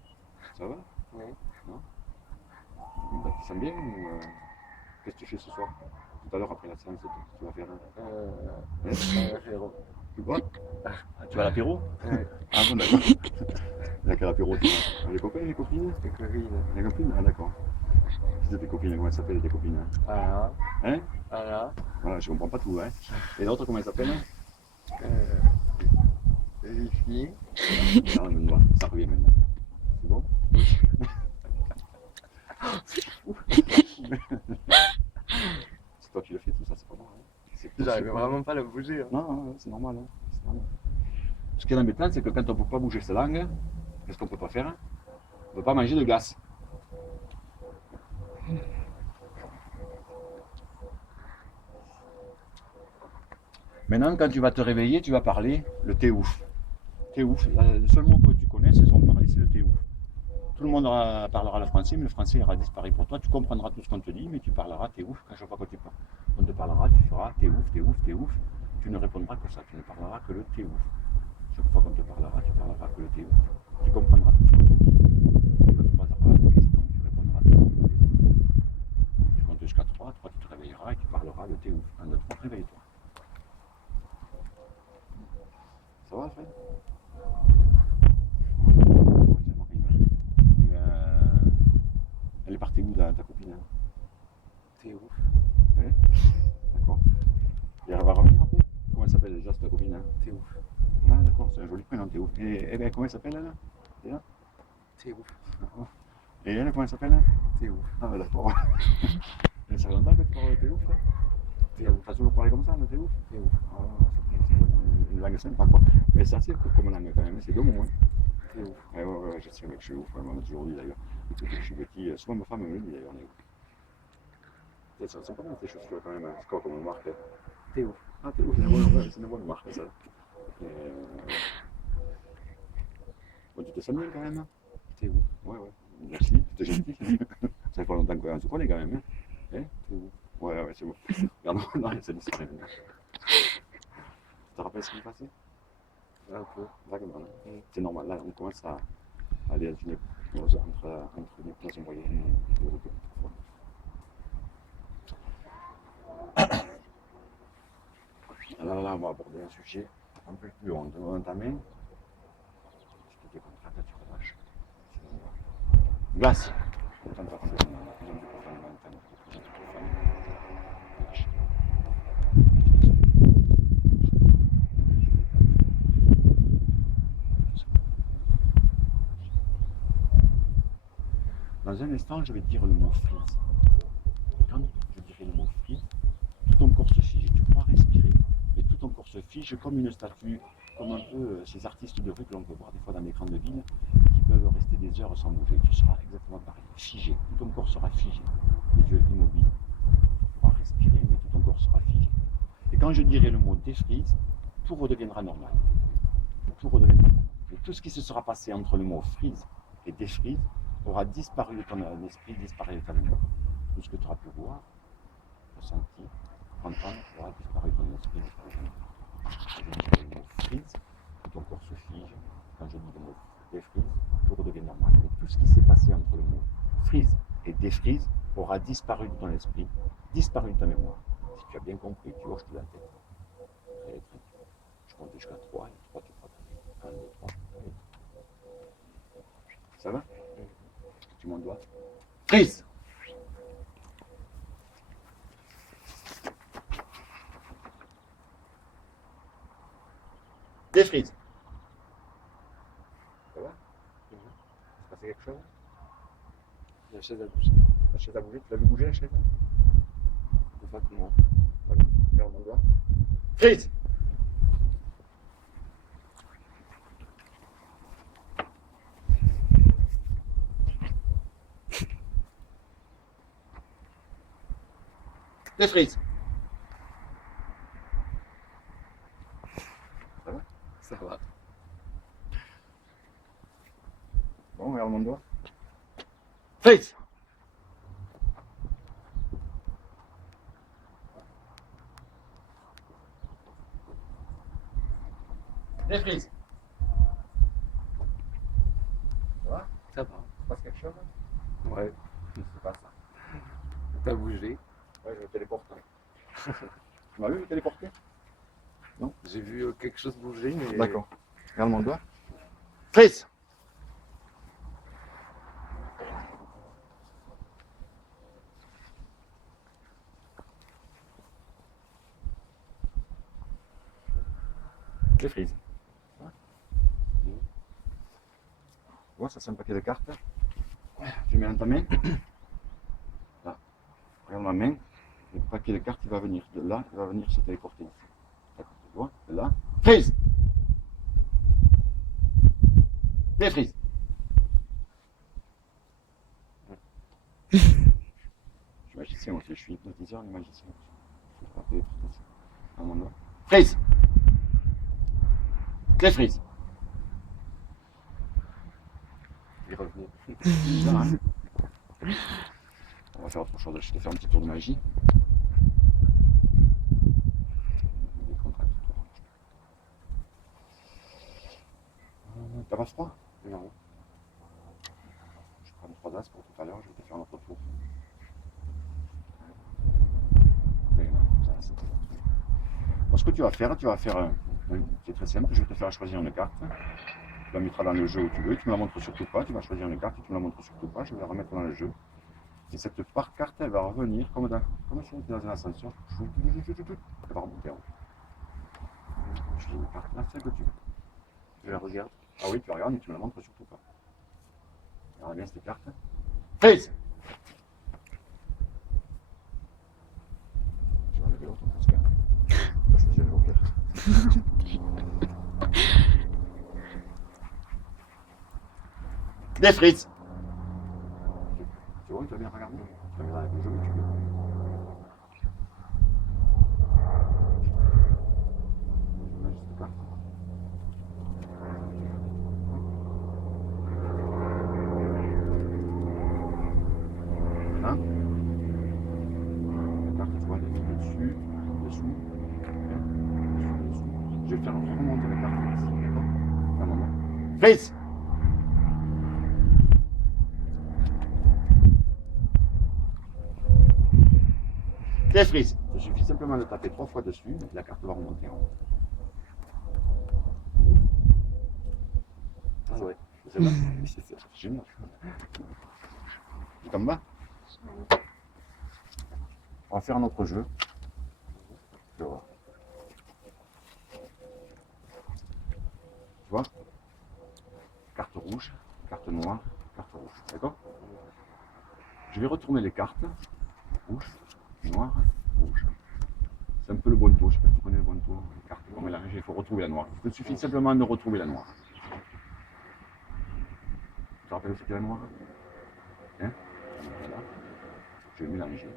Ça va? Oui. Non? Bah, tu te sens bien ou qu'est-ce que tu fais ce soir? Tout à l'heure après la séance, tu vas faire un. L'apéro. Tu bois? Tu vas à l'apéro? Oui. Ah bon, d'accord. À quel apéro tu vas? Les copains, les copines? Les copines. Les copines? Ah d'accord. C'est tes copines, comment elles s'appellent tes copines? Anna. Hein? Anna. Voilà, je comprends pas tout, hein. Et l'autre, comment elle s'appelle? Vicky. Non, maintenant, ça revient maintenant. C'est bon? C'est toi qui le fais tout ça, c'est pas moi. Hein. J'arrive vraiment pas à la bouger. Hein. Non, c'est normal, hein. C'est normal. Ce qui est embêtant, c'est que quand on ne peut pas bouger sa langue, qu'est-ce qu'on ne peut pas faire? On ne peut pas manger de glace. Maintenant, quand tu vas te réveiller, tu vas parler le thé ouf. Thé ouf. Le seul mot que tu connais, c'est son parler, c'est le thé ouf. Tout le monde parlera le français, mais le français ira disparaître pour toi. Tu comprendras tout ce qu'on te dit, mais tu parleras t'es ouf quand chaque fois que on te parlera, tu feras t'es ouf, t'es ouf, t'es ouf. Tu ne répondras que ça, tu ne parleras que le t'es ouf. Chaque fois qu'on te parlera, tu parleras que le t'es ouf. Tu comprendras tout ce qu'on te dit. Tu ne te poseras des questions, tu répondras t'es ouf, t'es ouf. Tu comptes jusqu'à 3, tu te réveilleras et tu parleras le t'es ouf. 1, 2, 3, réveille-toi. Ça va, Alfred? Elle est partie où ta copine? T'es ouf. Oui, d'accord. Et elle va revenir après? Comment elle s'appelle déjà ta copine? T'es ouf. Ah d'accord, c'est un joli prénom, t'es ouf. Et ben, comment elle s'appelle elle? T'es ouf. Et elle, comment elle s'appelle? T'es ouf. Ah d'accord. Et ça fait longtemps que tu parles de t'es ouf? T'es ouf. T'as toujours parlé comme ça, t'es ouf? T'es ouf. Ah, c'est une langue sympa quoi. Mais c'est assez comme langue quand même, c'est deux mots. Hein. T'es ouf. Ouais, je sais que je suis ouf, elle m'a toujours dit d'ailleurs. Depuis que je suis petit, souvent ma femme me le dit d'ailleurs, on est ouf. C'est pas mal tes chaussures quand même, c'est quoi comme marque? T'es ouf. Ah, t'es ouf, c'est une bonne marque ça. Bon, tu te sens bien quand même? T'es ouf. Ouais, merci, t'es gentil. Ça fait pas longtemps qu'on se connaît quand même. Hein? T'es ouf. Ouais, c'est bon. Regarde, non, ça disparaît maintenant. Tu te rappelles ce qui s'est passé? Un peu. Vaguement. C'est normal, là on commence à aller dans une hypnose entre une hypnose moyenne et une hypnose de parfois. Alors là, on va aborder un sujet un peu plus haut. Dans ta main, je te décontracte, tu relâches. Glace. Autant de faire comme ça, plus en plus profondément, relâche. Dans un instant, je vais te dire le mot freeze. Quand je dirai le mot freeze, tout ton corps se fige. Tu pourras respirer, mais tout ton corps se fige comme une statue, comme un peu ces artistes de rue que l'on peut voir des fois dans les grandes villes, qui peuvent rester des heures sans bouger. Tu seras exactement pareil, figé. Tout ton corps sera figé, les yeux immobiles. Tu pourras respirer, mais tout ton corps sera figé. Et quand je dirai le mot défreeze, tout redeviendra normal. Tout redeviendra normal. Et tout ce qui se sera passé entre le mot freeze et défreeze aura disparu de ton esprit, disparu de ta mémoire. Tout ce que tu auras pu voir, ressentir, entendre, aura disparu de ton esprit, disparu de ton mémoire. Quand je dis le mot freeze, tout ton corps se fige. Quand je dis le mot défreeze, tout redevient normal. Mais tout ce qui s'est passé entre le mot freeze et défreeze aura disparu de ton esprit, disparu de ta mémoire. Si tu as bien compris, tu hoches de la tête. Très tranquille. Je compte jusqu'à 3, et 3, tu feras 1, 2, 3, allez. Ça va? Tu m'en dois. Freeze! Défreeze. Ça va? Il s'est passé quelque chose? La chaise a bougé. La chaise a bougé? Tu l'as vu bouger la chaise? Je sais pas comment. Regarde mon doigt. Freeze! Défreeze. Ça va? Ça va. Bon, regarde mon doigt. Freeze. Défreeze. Ça va? Ça va. Il se passe quelque chose? Ouais. C'est pas ça. T'as bougé. Ouais, je me téléporte. Tu m'as vu me téléporter? J'ai vu quelque chose bouger, mais. D'accord. Regarde mon doigt. Freeze. Défreeze. Ouais, ça c'est un paquet de cartes. Je mets dans ta main. Là. Regarde ma main. Le paquet de cartes, il va venir de là, il va venir se téléporter ici. D'accord, tu vois, de là. Freeze. Défreeze. Je suis magicien aussi, je suis hypnotiseur et magicien aussi. Je fais la téléportation. À mon doigt. Freeze. Défreeze. Il est revenu. Bizarre, hein. On va faire autre chose, je te fais un petit tour de magie. Décontracte toi. T'as pas froid? Non. Je prends 3 as pour tout à l'heure, je vais te faire un autre tour. Bon, ce que tu vas faire, c'est très simple, je vais te faire choisir une carte. Tu la mettras dans le jeu où tu veux, tu me la montres surtout pas, tu vas choisir une carte, tu me la montres surtout pas, je vais la remettre dans le jeu. Et cette carte, elle va revenir comme si on était dans un ascenseur. Elle va remonter en haut. Je fais une carte là, celle que tu veux. Je la regarde. Ah oui, tu la regardes, mais tu me la montres surtout pas. Regarde bien cette carte. Freeze! Je vais enlever l'autre parce que je vais choisir le joker. Défreeze! Tu vois, tu as bien regardé. Tu vas mettre dans le jeu où tu veux. Cette carte. Hein? La carte, tu vois, elle est dessus, dessous. Dessous. Je vais faire remonter la carte ici, d'accord? Un moment. Freeze! Défrise. Il suffit simplement de taper 3 fois dessus et la carte va remonter en haut. Ah ouais. C'est vrai? C'est génial. Comme va. On va faire un autre jeu. Tu vois. Tu vois? Carte rouge, carte noire, carte rouge. D'accord? Je vais retourner les cartes. Rouge, noir, rouge. C'est un peu le bon tour. Je sais pas si tu connais le bon tour. Les cartes qu'on mélange, il faut retrouver la noire. Il suffit simplement de retrouver la noire. Tu te rappelles ce qu'est la noire? Hein? Voilà. Je vais mélanger.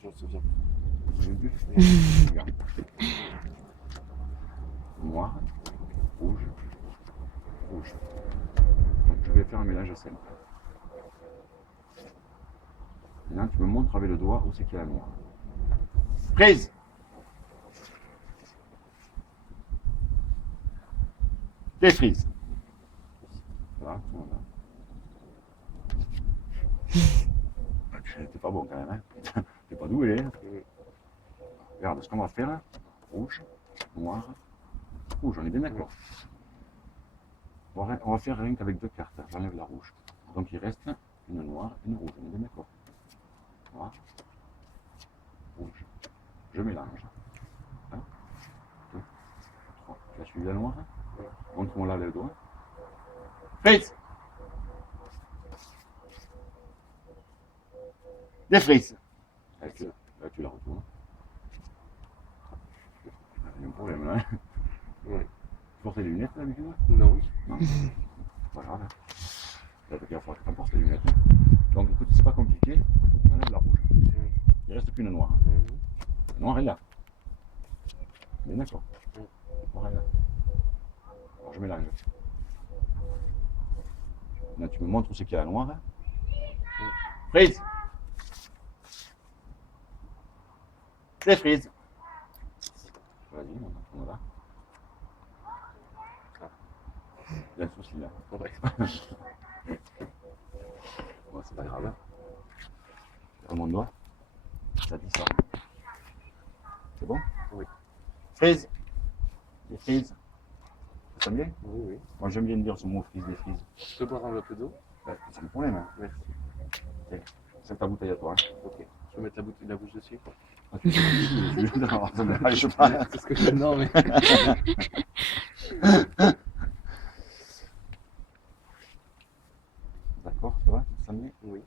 Je me souviens. Regarde. Noir, rouge, rouge. Donc je vais faire un mélange simple. Maintenant tu me montres avec le doigt où c'est qu'il y a la noire. Prise! Défrise. Voilà, tout le monde là. T'es pas bon quand même, hein? T'es pas doué, hein? Regarde ce qu'on va faire. Rouge, noir, rouge, on est bien d'accord. On va faire rien qu'avec 2 cartes. J'enlève la rouge. Donc il reste une noire et une rouge, on est bien d'accord. Noir, rouge. Je mélange. 1, 2, 3. Tu as suivi la noire? Montre-moi là le doigt. Frise! Défrise! Là, tu la retournes. Il y a un problème là. Ouais. Tu portes les lunettes d'habitude? Non. Non. Pas grave. Il va falloir que tu portes les lunettes. Donc écoute, c'est pas compliqué. On enlève la rouge. Il reste qu'une noire. La noire est là. Mais d'accord. La noire est là. Alors je mélange. Là tu me montres où c'est qu'il y a la noire. Frise! Défrise! Vas-y, on va. Il y a un souci là. Ouais. Bon, c'est pas grave. Sur mon doigt, ça dit ça. C'est bon? Oui. Frise! Défrise! Ça sent bien? Oui, oui. Moi j'aime bien dire ce mot frise, défrise. Je peux boire un peu d'eau? Ouais, c'est le problème. Hein. Merci. Tiens, c'est ta bouteille à toi. Hein. Ok. Je vais mettre la bouche dessus. Ah, tu Allez, je parle. C'est ce que je fais. Non, mais. D'accord, ça va? Ça sent bien? Oui.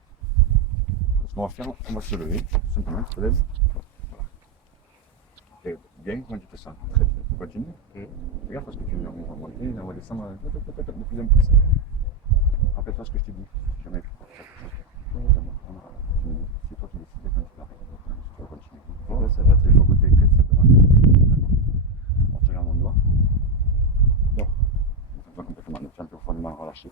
Ce qu'on va faire, on va se lever. Simplement, tu te lèves. Voilà. Et bien, comment tu te sens? Très bien. On continue? Regarde parce que on va monter, on va descendre de plus en plus. Rappelle-toi ce que je t'ai dit. Jamais. Tu me dis, c'est toi qui décides quand tu l'arrêtes. Tu vas continuer. Ouais, ça va très Il bien. faut que tu écris simplement. D'accord? On te regarde mon doigt. Dors. Ne fais pas complètement, ne tiens plus profondément relâché.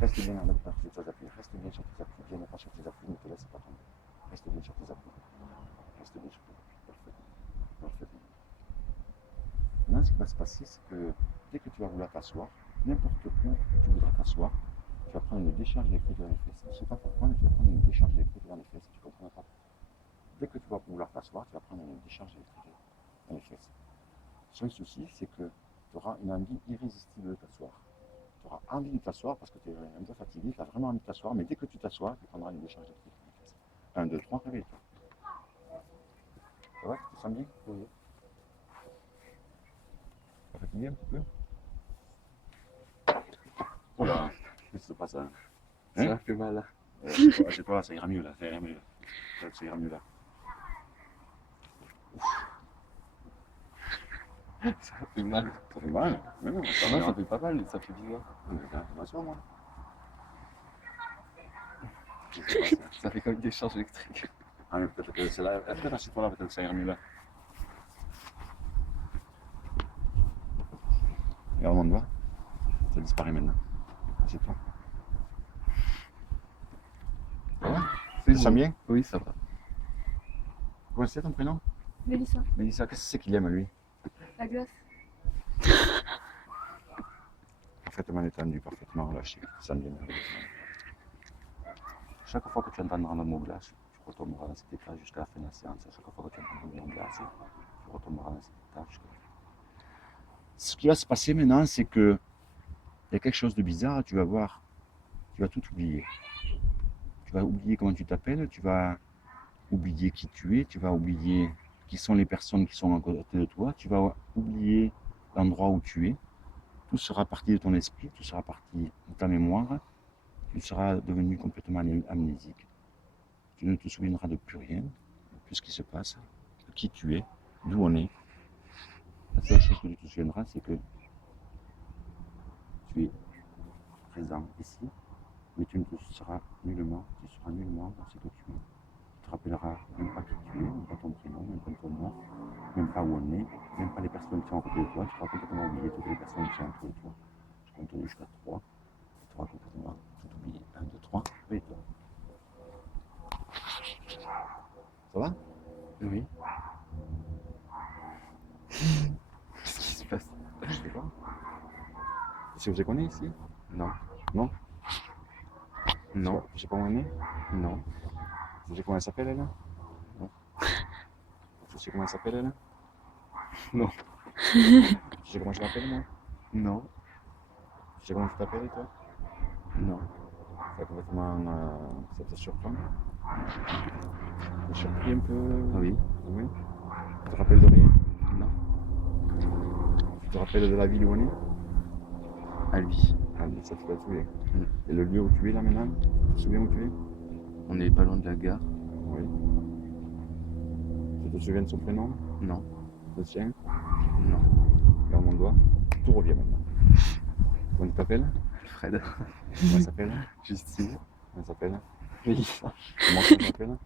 Reste bien en appui sur tes appuis. Reste bien sur tes appuis. Viens pas sur tes appuis, ne te laisse pas tomber. Reste bien sur tes appuis. Reste bien sur tes appuis. Parfaitement. Maintenant, ce qui va se passer, c'est que dès que tu vas vouloir t'asseoir, n'importe où tu voudras t'asseoir, tu vas prendre une décharge électrique dans les fesses. Je ne sais pas pourquoi, mais tu vas prendre une décharge électrique dans les fesses. Tu comprends pas? Dès que tu vas vouloir t'asseoir, tu vas prendre une décharge électrique dans les fesses. Le seul souci, c'est que tu auras une envie irrésistible de t'asseoir. Tu auras envie de t'asseoir parce que tu es un peu fatigué, tu as vraiment envie de t'asseoir, mais dès que tu t'assois, tu prendras une décharge électrique dans les fesses. 1, 2, 3, réveille-toi. Ça va? Tu te sens bien? Oui. T'as fatigué un petit peu? Oh là, qu'est-ce qui se passe là? Ça m'a fait mal. C'est toi, ça ira mieux là, ça ira mieux. Ça ira mieux là. Ça fait mal. Ça fait mal? Mais non, Ça va, ça fait pas mal, ça fait bizarre. Attention, moi. Ça fait comme une décharge électrique. Ah, mais peut-être que c'est là. Peut-être assieds-toi là, peut-être que ça ira mieux là. Regarde mon doigt. Ça disparaît maintenant. Assieds-toi. Ça va? Tu te sens bien? Oui, ça va. Comment c'est ton prénom? Mélissa, Mélissa, qu'est-ce que c'est qu'il aime lui? la glace. parfaitement détendu, parfaitement relâché. Tu te sens bien merveilleusement. Chaque fois que tu entendras le mot glace, tu retomberas dans cet état jusqu'à la fin de la séance. Chaque fois que tu entendras le mot glace, tu retomberas dans cet état jusqu'à la fin. Ce qui va se passer maintenant, c'est que il y a quelque chose de bizarre, tu vas voir, tu vas tout oublier. Tu vas oublier comment tu t'appelles, tu vas oublier qui tu es, tu vas oublier qui sont les personnes qui sont à côté de toi, tu vas oublier l'endroit où tu es. Tout sera parti de ton esprit, tout sera parti de ta mémoire. Tu seras devenu complètement amnésique. Tu ne te souviendras de plus rien, de plus ce qui se passe, de qui tu es, d'où on est. La seule chose que tu te souviendras, c'est que tu es présent ici, mais tu ne te seras nullement dans ce que tu es. Tu te rappelleras même pas qui tu es, même pas ton prénom, même pas ton nom, même pas où on est, même pas les personnes qui sont à côté de toi. Tu auras complètement oublié toutes les personnes qui sont autour de toi. Je compte jusqu'à 3. Tu auras complètement tout oublié. 1, 2, 3, réveille-toi. Ça va? Oui. Qu'est-ce qui se passe? Je sais pas. Si vous connaissez ici? Non. Non? Non. Je sais pas où on est? Non. Vous savez comment elle s'appelle, elle? Non. Tu sais comment elle s'appelle, elle? Non. Tu sais comment je m'appelle, moi? Non. Tu sais comment tu t'appelles, toi? Non. Ça complètement... ça te surprend? Ça te surpris un peu? Oui. Oui. Tu te rappelles de rien? Non. Tu te rappelles de la ville où on est? Albi. Ah, ça tu vas te souvenir. Et le lieu où tu es là maintenant? Tu te souviens où tu es? On est pas loin de la gare. Oui. Tu te souviens de son prénom? Non. Le tien? Non. Regarde mon doigt. Tout revient maintenant. Comment tu t'appelles? Alfred. Comment elle s'appelle? Justine. Comment elle s'appelle? Oui. Comment ça s'appelle?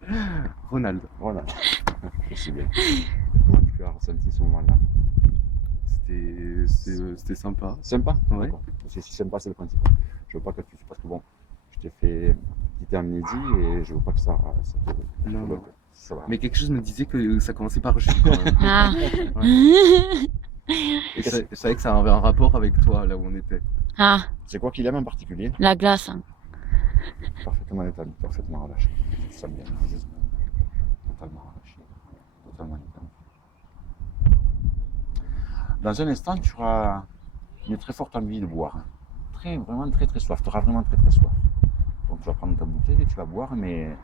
Ronald. Voilà. Je sais bien. Comment tu as ressenti ce moment-là? C'était sympa. Sympa? Ouais. D'accord. Si sympa, c'est le principal. Je veux pas que tu... Parce que bon, je t'ai fait quitter amnésie et je veux pas que ça te... Non, non. Ça va. Mais quelque chose me disait que ça commençait par G quand même. Ah. Et je savais que ça avait un rapport avec toi, là où on était. Ah, C'est quoi qu'il aime en particulier? la glace. Hein. Parfaitement établi, parfaitement relâché. Tu te sens bien, totalement relâché, totalement établi. Dans un instant, tu auras une très forte envie de boire. Vraiment très très soif. Tu auras vraiment très très soif. Donc tu vas prendre ta bouteille et tu vas boire, mais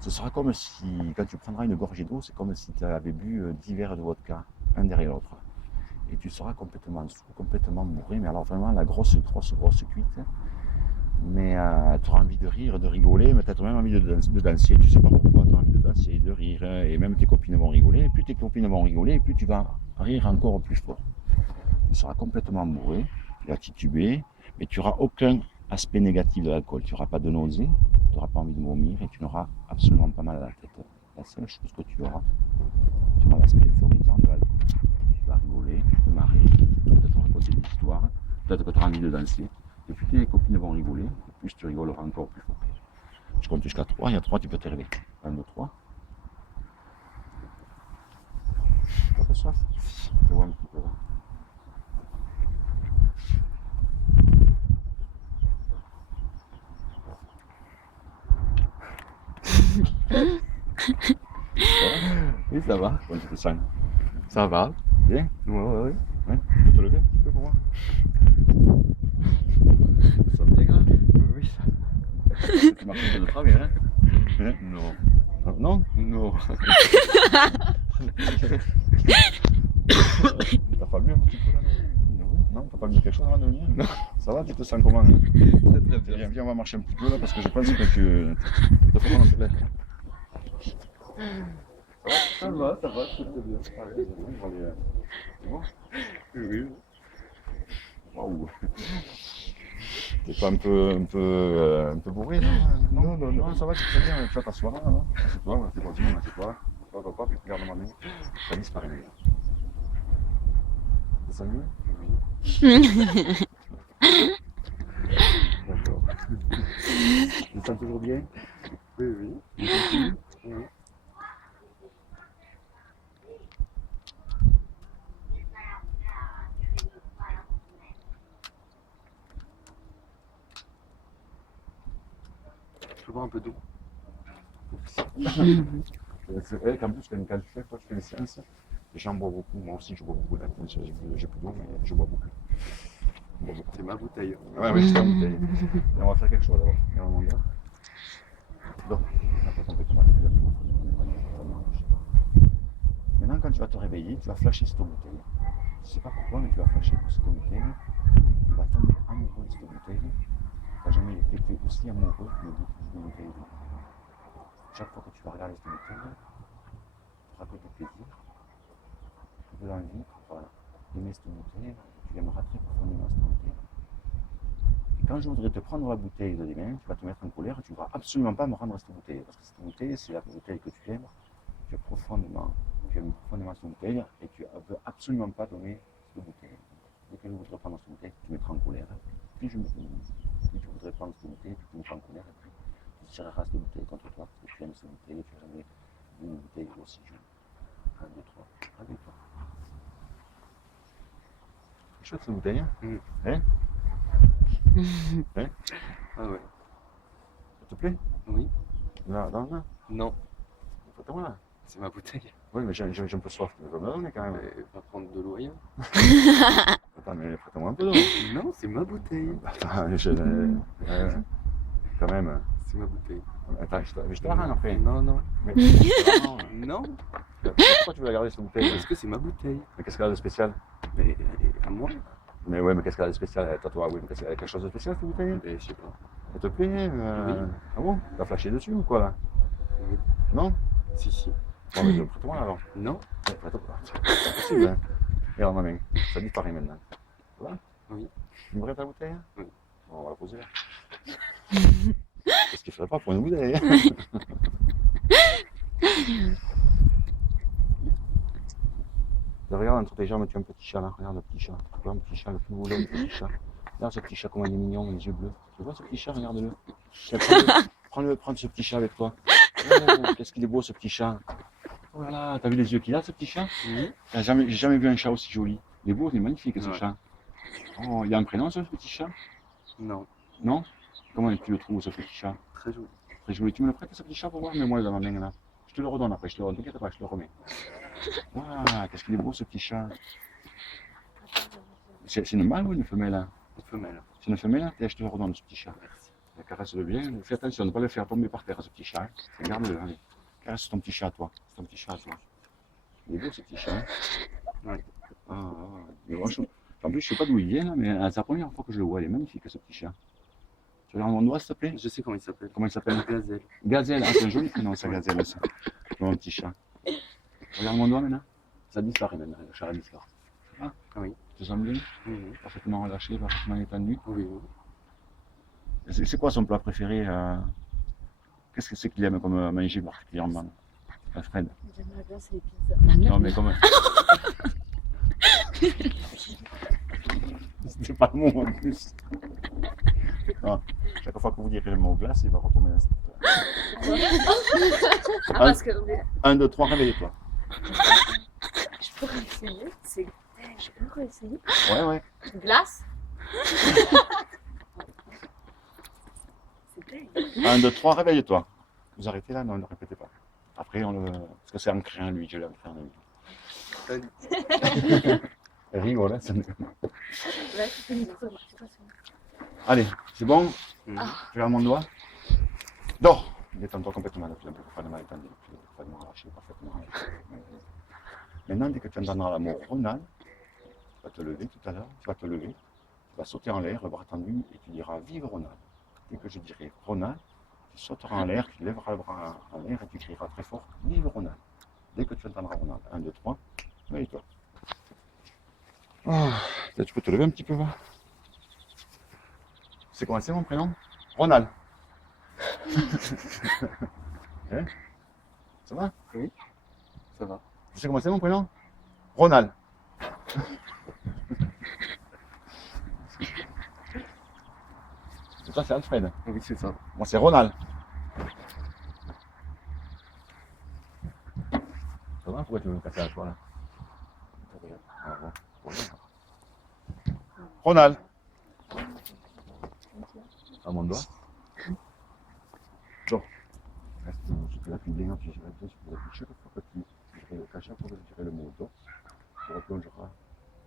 ce sera comme si, quand tu prendras une gorgée d'eau, c'est comme si tu avais bu 10 verres de vodka, un derrière l'autre. Et tu seras complètement sous, complètement bourré, mais alors vraiment la grosse cuite. Mais tu auras envie de rire, de rigoler, mais peut-être même envie de danser, tu sais pas pourquoi, tu as envie de danser, de rire, et même tes copines vont rigoler, et plus tes copines vont rigoler, et plus tu vas rire encore plus fort. Tu seras complètement bourré, tu vas tituber, mais tu n'auras aucun aspect négatif de l'alcool, tu n'auras pas de nausée, tu n'auras pas envie de vomir, et tu n'auras absolument pas mal à la tête. La seule chose que tu auras l'aspect euphorisant de l'alcool. Tu vas rigoler, te marrer, peut-être raconter des histoires, peut-être que tu auras envie de danser. Et plus tes copines vont rigoler, et plus tu rigoleras encore plus fort. Je compte jusqu'à 3, il y a 3, tu peux t'élever. 1, 2, 3. T'as pas soif? Je vois un petit peu là. Oui, ça va. Comment tu te sens? Ça va. Bien? Ouais. Ouais. Tu peux te lever un petit peu pour voir? Tu te sens bien là? Oui. Tu marches un peu de travers, hein? Hein? Non. Non? Non. T'as pas bu un petit peu là? Non. Non? T'as pas bu quelque chose avant de venir? Non. Ça va? Tu te sens comment? Très bien. Viens, on va marcher un petit peu là parce que je pense que tu te fais mal en tête. Ça va, très bien. C'est bon? Oui. Waouh! T'es pas un peu bourré, non? Non, ça va, tu te sens bien, tu vas t'asseoir là, non? Assieds-toi, c'est bon, assieds-toi. Toi, puis regarde ma main. Ça disparaît. Ça sent mieux? Ah. D'accord. Tu te sens toujours bien? Oui. Tu continues? Oui. peu d'eau. C'est vrai qu'en plus, quand chaque fois que je fais les séances, j'en bois beaucoup. Moi aussi, je bois beaucoup. Là, j'ai plus d'eau, mais je bois beaucoup. Je bois beaucoup. C'est ma bouteille. Ouais, ouais, c'est la bouteille. Et on va faire quelque chose d'abord. Et on va donc, après ton petit mal, maintenant, quand tu vas te réveiller, tu vas flasher cette bouteille. Je ne sais pas pourquoi, mais tu vas flasher pour cette bouteille. Tu vas tomber amoureux de cette bouteille. Tu n'as jamais été aussi amoureux de bouteille. Chaque fois que tu vas regarder cette bouteille, tu auras que du plaisir, de l'envie, voilà, d'aimer cette bouteille, tu aimeras très profondément cette bouteille. Et quand je voudrais te prendre la bouteille de les mains, tu vas te mettre en colère et tu ne vas absolument pas me rendre cette bouteille. Parce que cette bouteille, c'est la bouteille que tu aimes aimes profondément cette bouteille et tu ne veux absolument pas donner cette bouteille. Dès que je voudrais prendre cette bouteille, tu te mettras en colère. Plus tu voudrais prendre cette bouteille, plus tu te mettras en colère. Et puis tu tireras cette bouteille contre toi parce que tu aimes cette bouteille et tu n'as jamais vu une bouteille aussi jolie. 1, 2, 3, réveille-toi. C'est chouette cette bouteille, hein? Hein? Hein? Ah ouais. Ça te plaît? Oui. Là, Non. Prends-moi là. C'est ma bouteille. Oui, mais j'ai un peu soif, tu vas me la donner quand même. Va prendre de l'eau ailleurs. Attends, mais prête-moi un peu d'eau. Non, c'est ma bouteille. Attends, quand même. C'est ma bouteille. Attends, je te la rends après. Non. Mais, Non. pourquoi tu veux la garder cette bouteille? Parce que c'est ma bouteille. Mais qu'est-ce qu'elle a de spécial? Mais à moi. Mais ouais, mais qu'est-ce qu'elle a de spécial? Toi, oui, mais qu'est-ce qu'elle a quelque chose de spécial cette bouteille? Mais je sais pas. Elle te plaît? Oui. Ah bon? T'as flashé dessus ou quoi là? Oui. Non? Si. Bon, mais prête-moi là alors. Non. Ouais, prête-moi. C'est possible, hein? Regarde ma main, ça disparaît maintenant. Ça va? Oui. Tu me prêtes ta bouteille? Oui. Bon, on va la poser là. Parce qu'il ne ferait pas pour une bouteille. Regarde entre tes jambes, tu as un petit chat là. Regarde le petit chat. Tu vois un petit chat, le plus beau, le petit chat. Regarde ce petit chat, comment il est mignon, les yeux bleus. Tu vois ce petit chat, regarde-le. Prends ce petit chat avec toi. Oh, qu'est-ce qu'il est beau ce petit chat. Oh là là, t'as vu les yeux qu'il a ce petit chat? Oui. J'ai jamais vu un chat aussi joli. Il est beau, il est magnifique ce Ouais. chat. Oh, il a un prénom ce petit chat? Non. Non? Comment tu le trouves ce petit chat? Très joli. Très joli. Tu me le prêtes ce petit chat pour voir? Mets-moi dans ma main là. Je te le redonne après, je te le redonne. T'inquiète pas, je te le remets. Ah, qu'est-ce qu'il est beau ce petit chat. C'est une mâle ou une femelle hein? Une femelle. C'est une femelle hein? Je te le redonne ce petit chat. Merci. Caresse-le bien. Fais attention de ne pas le faire tomber par terre ce petit chat. Regarde-le, allez. Caresse ton petit chat à toi. C'est ton petit chat à toi. Il est beau ce petit chat. Hein? Ouais. Mais moi, en plus, je sais pas d'où il vient là, mais c'est la première fois que je le vois. Il est magnifique ce petit chat. Tu regardes mon doigt s'il te plaît? Je sais comment il s'appelle. Comment il s'appelle? Gazelle. Gazelle, ah, c'est un joli prénom ça, Gazelle aussi. Mon petit chat. Regarde mon doigt maintenant. Ça disparaît maintenant, le chat disparaît. Ah, Oui. tu te sens bien? Oui. Parfaitement relâché, parfaitement étendu. Oui. C'est quoi son plat préféré? Qu'est-ce que c'est qu'il aime comme manger particulièrement? Fred? J'aime la glace et les pizzas. Non mais comment? C'était pas le mot en plus. Non. Chaque fois que vous direz le mot glace, il va retomber dans cette... Ah, parce que 1, 2, 3, réveille-toi. je peux réessayer. Je peux réessayer. Ouais. Glace. C'est dingue. 1, 2, 3, réveille-toi. Vous arrêtez là? Non, ne répétez pas. Après, parce que c'est ancré en lui, je l'ai ancré en lui. Elle rigole, hein, ça ne... Ouais, c'est une situation. Allez, c'est bon? Mhm. Tu regardes mon doigt? Dors! Détends-toi complètement, là, tu n'as plus pas de mal étendu, tu n'as pas de mal relâché, parfaitement relâché. Maintenant, dès que tu entendras le mot Ronald, tu vas te lever tout à l'heure, tu vas sauter en l'air, le bras tendu, et tu diras Vive Ronald. Dès que je dirai Ronald, tu sauteras en l'air, tu lèveras le bras en l'air et tu crieras très fort Vive Ronald. Dès que tu entendras Ronald, 1, 2, 3, réveille-toi. Tu peux te lever un petit peu, va. C'est comment c'est mon prénom? Ronald. Hein? Ça va? Oui. Ça va. Tu sais comment c'est mon prénom? Ronald. Et toi, c'est Alfred. Oui, c'est ça. Moi, c'est Ronald. Ça va? Pourquoi tu veux me casser la toi là? Ah bon. Ronald. À mon doigt. Bon. seras plus bien, tu seras bien, chaque fois que chaque fois que tu dirais le mot dos, tu replongeras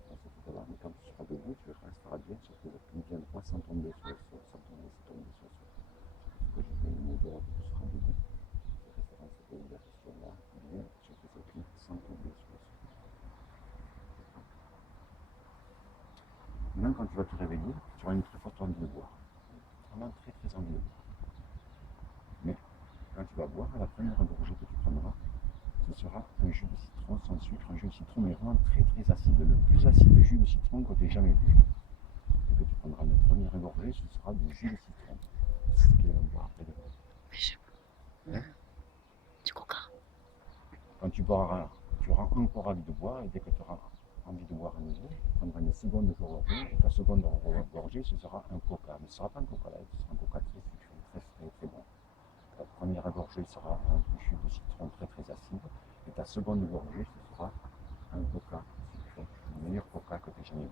dans ce photo-là. Mais quand tu seras debout, tu resteras bien sur tes appuis bien droit sans tomber sur le sol, sans tomber sur le sol. Quand je fais le mot dos, tu seras debout. Tu resteras cette ouverture-là, bien sur tes appuis sans tomber sur le sol. Maintenant, quand tu vas te réveiller, tu auras une très forte envie de boire. Vraiment très très envie de boire. Mais quand tu vas boire, à la première gorgée que tu prendras, ce sera un jus de citron sans sucre, un jus de citron mais vraiment très très acide, le plus acide jus de citron que tu aies jamais vu. Et que tu prendras une première gorgée, ce sera du jus de citron. C'est ce qu'il va boire après demain. Mais je sais pas. Hein? Du coca. Quand tu boiras, tu auras encore envie de boire, et dès que tu auras envie de boire à nouveau, tu prendras une seconde gorgée, et ta seconde gorgée, ce sera un coca. Mais ce ne sera pas un coca light, ce sera un coca très sucré, très frais, très bon. La première gorgée sera un jus de citron très très acide, et ta seconde gorgée, ce sera un coca sucré, le meilleur coca que tu aies jamais vu.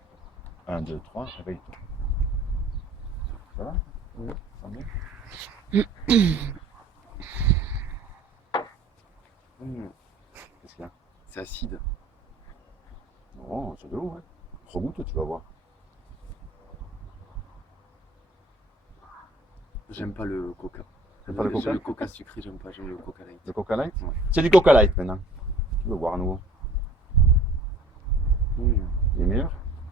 1, 2, 3, réveille-toi. Ça va? Oui. Ça va bien? Qu'est-ce qu'il y a? C'est acide. Non, c'est de l'eau, hein. Regoute, tu vas voir. J'aime pas le coca. T'aimes pas le coca? Le coca sucré, j'aime pas, j'aime le coca light. Le coca light? Ouais. C'est du coca light maintenant. Tu veux boire à nouveau? Mmh. Il est meilleur?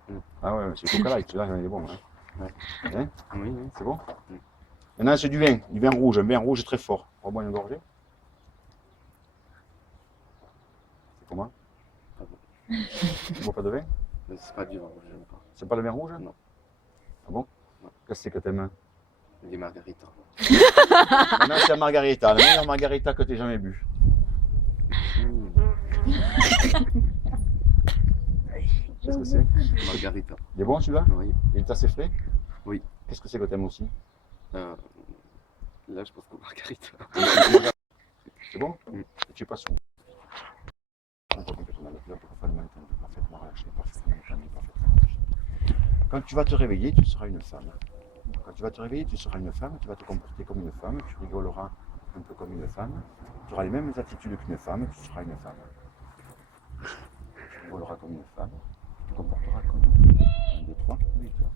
Mm. Ah ouais, c'est le coca light, celui-là il est bon. Hein. Ouais. Hein? Oui, oui. C'est bon? Mm. Maintenant c'est du vin rouge, un vin rouge très fort. On va boire une gorgée. C'est comment? Pas bon. Tu bois pas de vin? Mais c'est pas du vin, j'aime pas. C'est pas le vin rouge? Non. Ah bon? Non. Qu'est-ce que c'est que t'aimes? Des margaritas. Maintenant c'est la margarita, la meilleure margarita que t'aies jamais bu. Mmh. Qu'est-ce que c'est? Margarita. Il est bon celui-là? Oui. Il est assez frais? Oui. Qu'est-ce que c'est que t'aimes aussi? Là, je pense que margarita. C'est bon? Mm. Et tu passes où? Complètement entendu, parfaitement relâché, parfaitement calme, parfaitement relâché. Quand tu vas te réveiller, tu seras une femme. Quand tu vas te réveiller, tu seras une femme, tu vas te comporter comme une femme, tu rigoleras un peu comme une femme, tu auras les mêmes attitudes qu'une femme, tu seras une femme. Tu rigoleras comme une femme, tu te comporteras comme une femme. 1, 2, 3, oui, toi.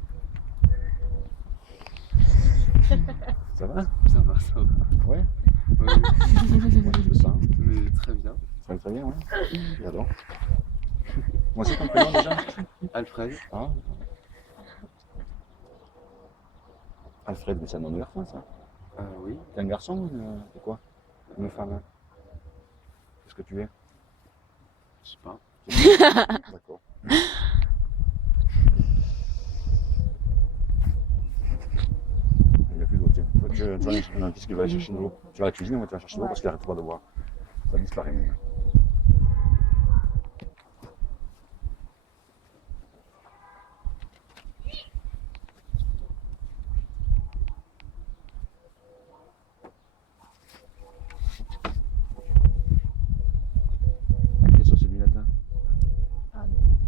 Ça va? Ça va, ça va. Ouais? Oui, Moi je le sens. mais très bien. Ça va très bien, ouais. J'adore. Moi c'est ton prénom déjà? Alfred. Ah. Alfred, mais c'est un nom de garçon ça. Oui. T'es un garçon ou t'es quoi? Une femme? Qu'est-ce que tu es? Je sais pas. D'accord. Il n'y a plus d'eau, tiens. Tu vas non, qu'est-ce qu'il va aller chercher de l'eau? Tu vas à la cuisine, moi tu vas chercher de l'eau parce qu'il n'arrête pas de boire. Ça disparaît maintenant. À qui sont ces lunettes là?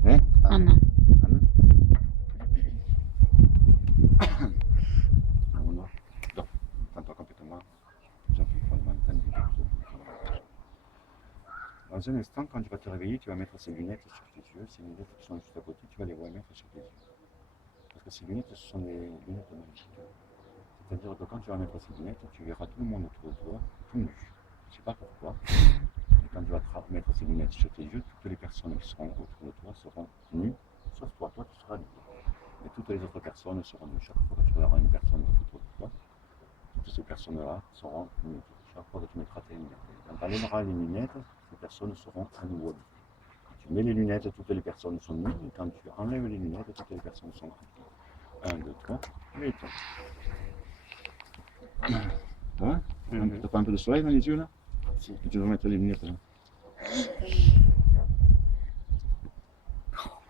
Hein? Ah non. Anne? Ah non, non. Tends-toi complètement. J'ai plus froidement tendu. Dans un instant, quand tu vas te réveiller, tu vas mettre ces lunettes sur tes yeux. Ces lunettes qui sont juste à côté, tu vas les remettre sur tes yeux. Parce que ces lunettes, ce sont des lunettes magiques. C'est-à-dire que quand tu vas mettre ces lunettes, tu verras tout le monde autour de toi, tout nu. Je ne sais pas pourquoi. Et quand tu vas mettre ces lunettes sur tes yeux, toutes les personnes qui seront autour de toi seront nues, sauf toi. Toi, tu seras nu. Et toutes les autres personnes seront nues. Chaque fois que tu verras une personne autour de toi, toutes ces personnes-là seront nues. Chaque fois que tu mettras tes lunettes. Quand tu enlèveras les lunettes, ces personnes seront à nouveau nues. Quand tu mets les lunettes, toutes les personnes sont nues. Et quand tu enlèves les lunettes, toutes les personnes sont nues. 1, 2, 3, et toi. Hein? T'as pas un peu de soleil dans les yeux là? Si. Et tu dois mettre les lunettes là.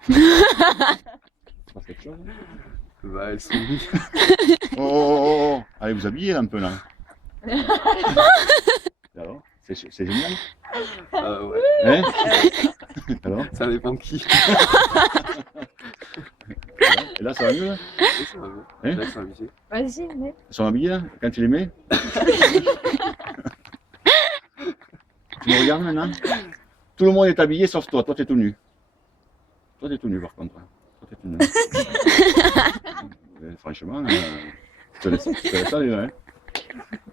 Tu passes quelque chose? Bah, elles sont nues. Oh. Allez vous habiller là un peu là. Et alors? C'est génial? Ouais. Hein? Alors? Ça dépend de qui. Et là ça va mieux là? Oui, ça va bien. Hein? Là, ils sont habitués. Vas-y, mais. Ils sont habillés là? Quand tu les mets? Tu me regardes maintenant? Tout le monde est habillé sauf toi. Toi, t'es tout nu. Toi, t'es tout nu par contre. Toi, t'es tout nu. Franchement, je te laisse aller là. Hein.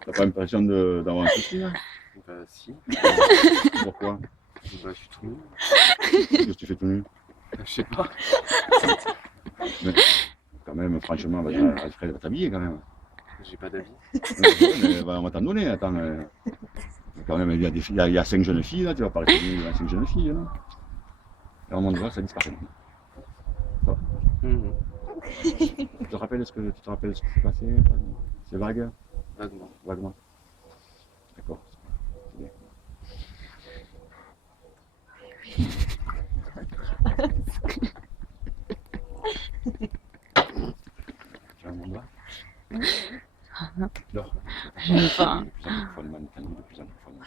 T'as pas l'impression d'avoir un souci là? Bah si. Pourquoi? Bah je suis tout nu. Qu'est-ce que tu fais tout nu? Je sais pas. Mais, quand même, franchement, Alfred va t'habiller quand même. J'ai pas d'avis. Mais, on va t'en donner, attends. Quand même, il y a 5 jeunes filles là, tu vas pas rester nu à 5 jeunes filles. Là. Et on monte voir, ça disparaît. Tu te rappelles ce qui s'est passé? C'est vague? Vaguement. Vaguement. D'accord. C'est bien. Tu as un mandat? Dors. J'aime pas. De plus en plus follement, de plus en plus follement.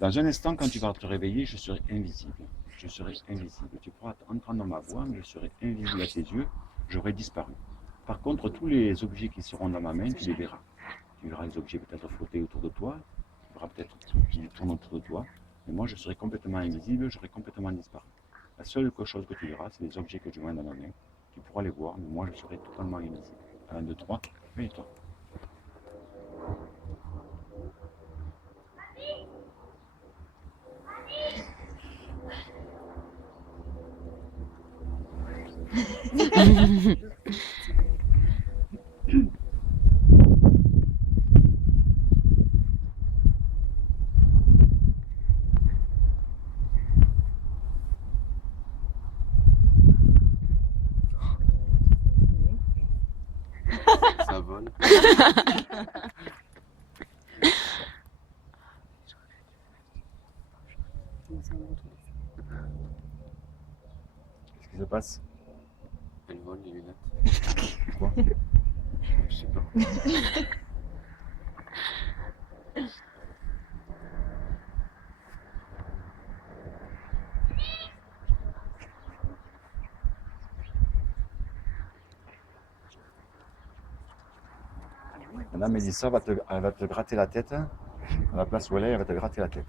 Dans un instant, quand tu vas te réveiller, je serai invisible. Je serai invisible. Tu pourras entendre ma voix, mais je serai invisible à tes yeux. J'aurai disparu. Par contre, tous les objets qui seront dans ma main, tu les verras. Tu verras les objets peut-être flotter autour de toi. Tu verras peut-être qui tournent autour de toi. Mais moi, je serai complètement invisible, j'aurai complètement disparu. La seule chose que tu verras, c'est les objets que je mets dans ma main. Tu pourras les voir, mais moi, je serai totalement invisible. 1, 2, 3, et toi. Ça vole. Qu'est-ce qui se passe? Elle vole les lunettes. Quoi? Je sais pas. Maintenant, Mélissa elle va te gratter la tête. À la place où elle va te gratter la tête.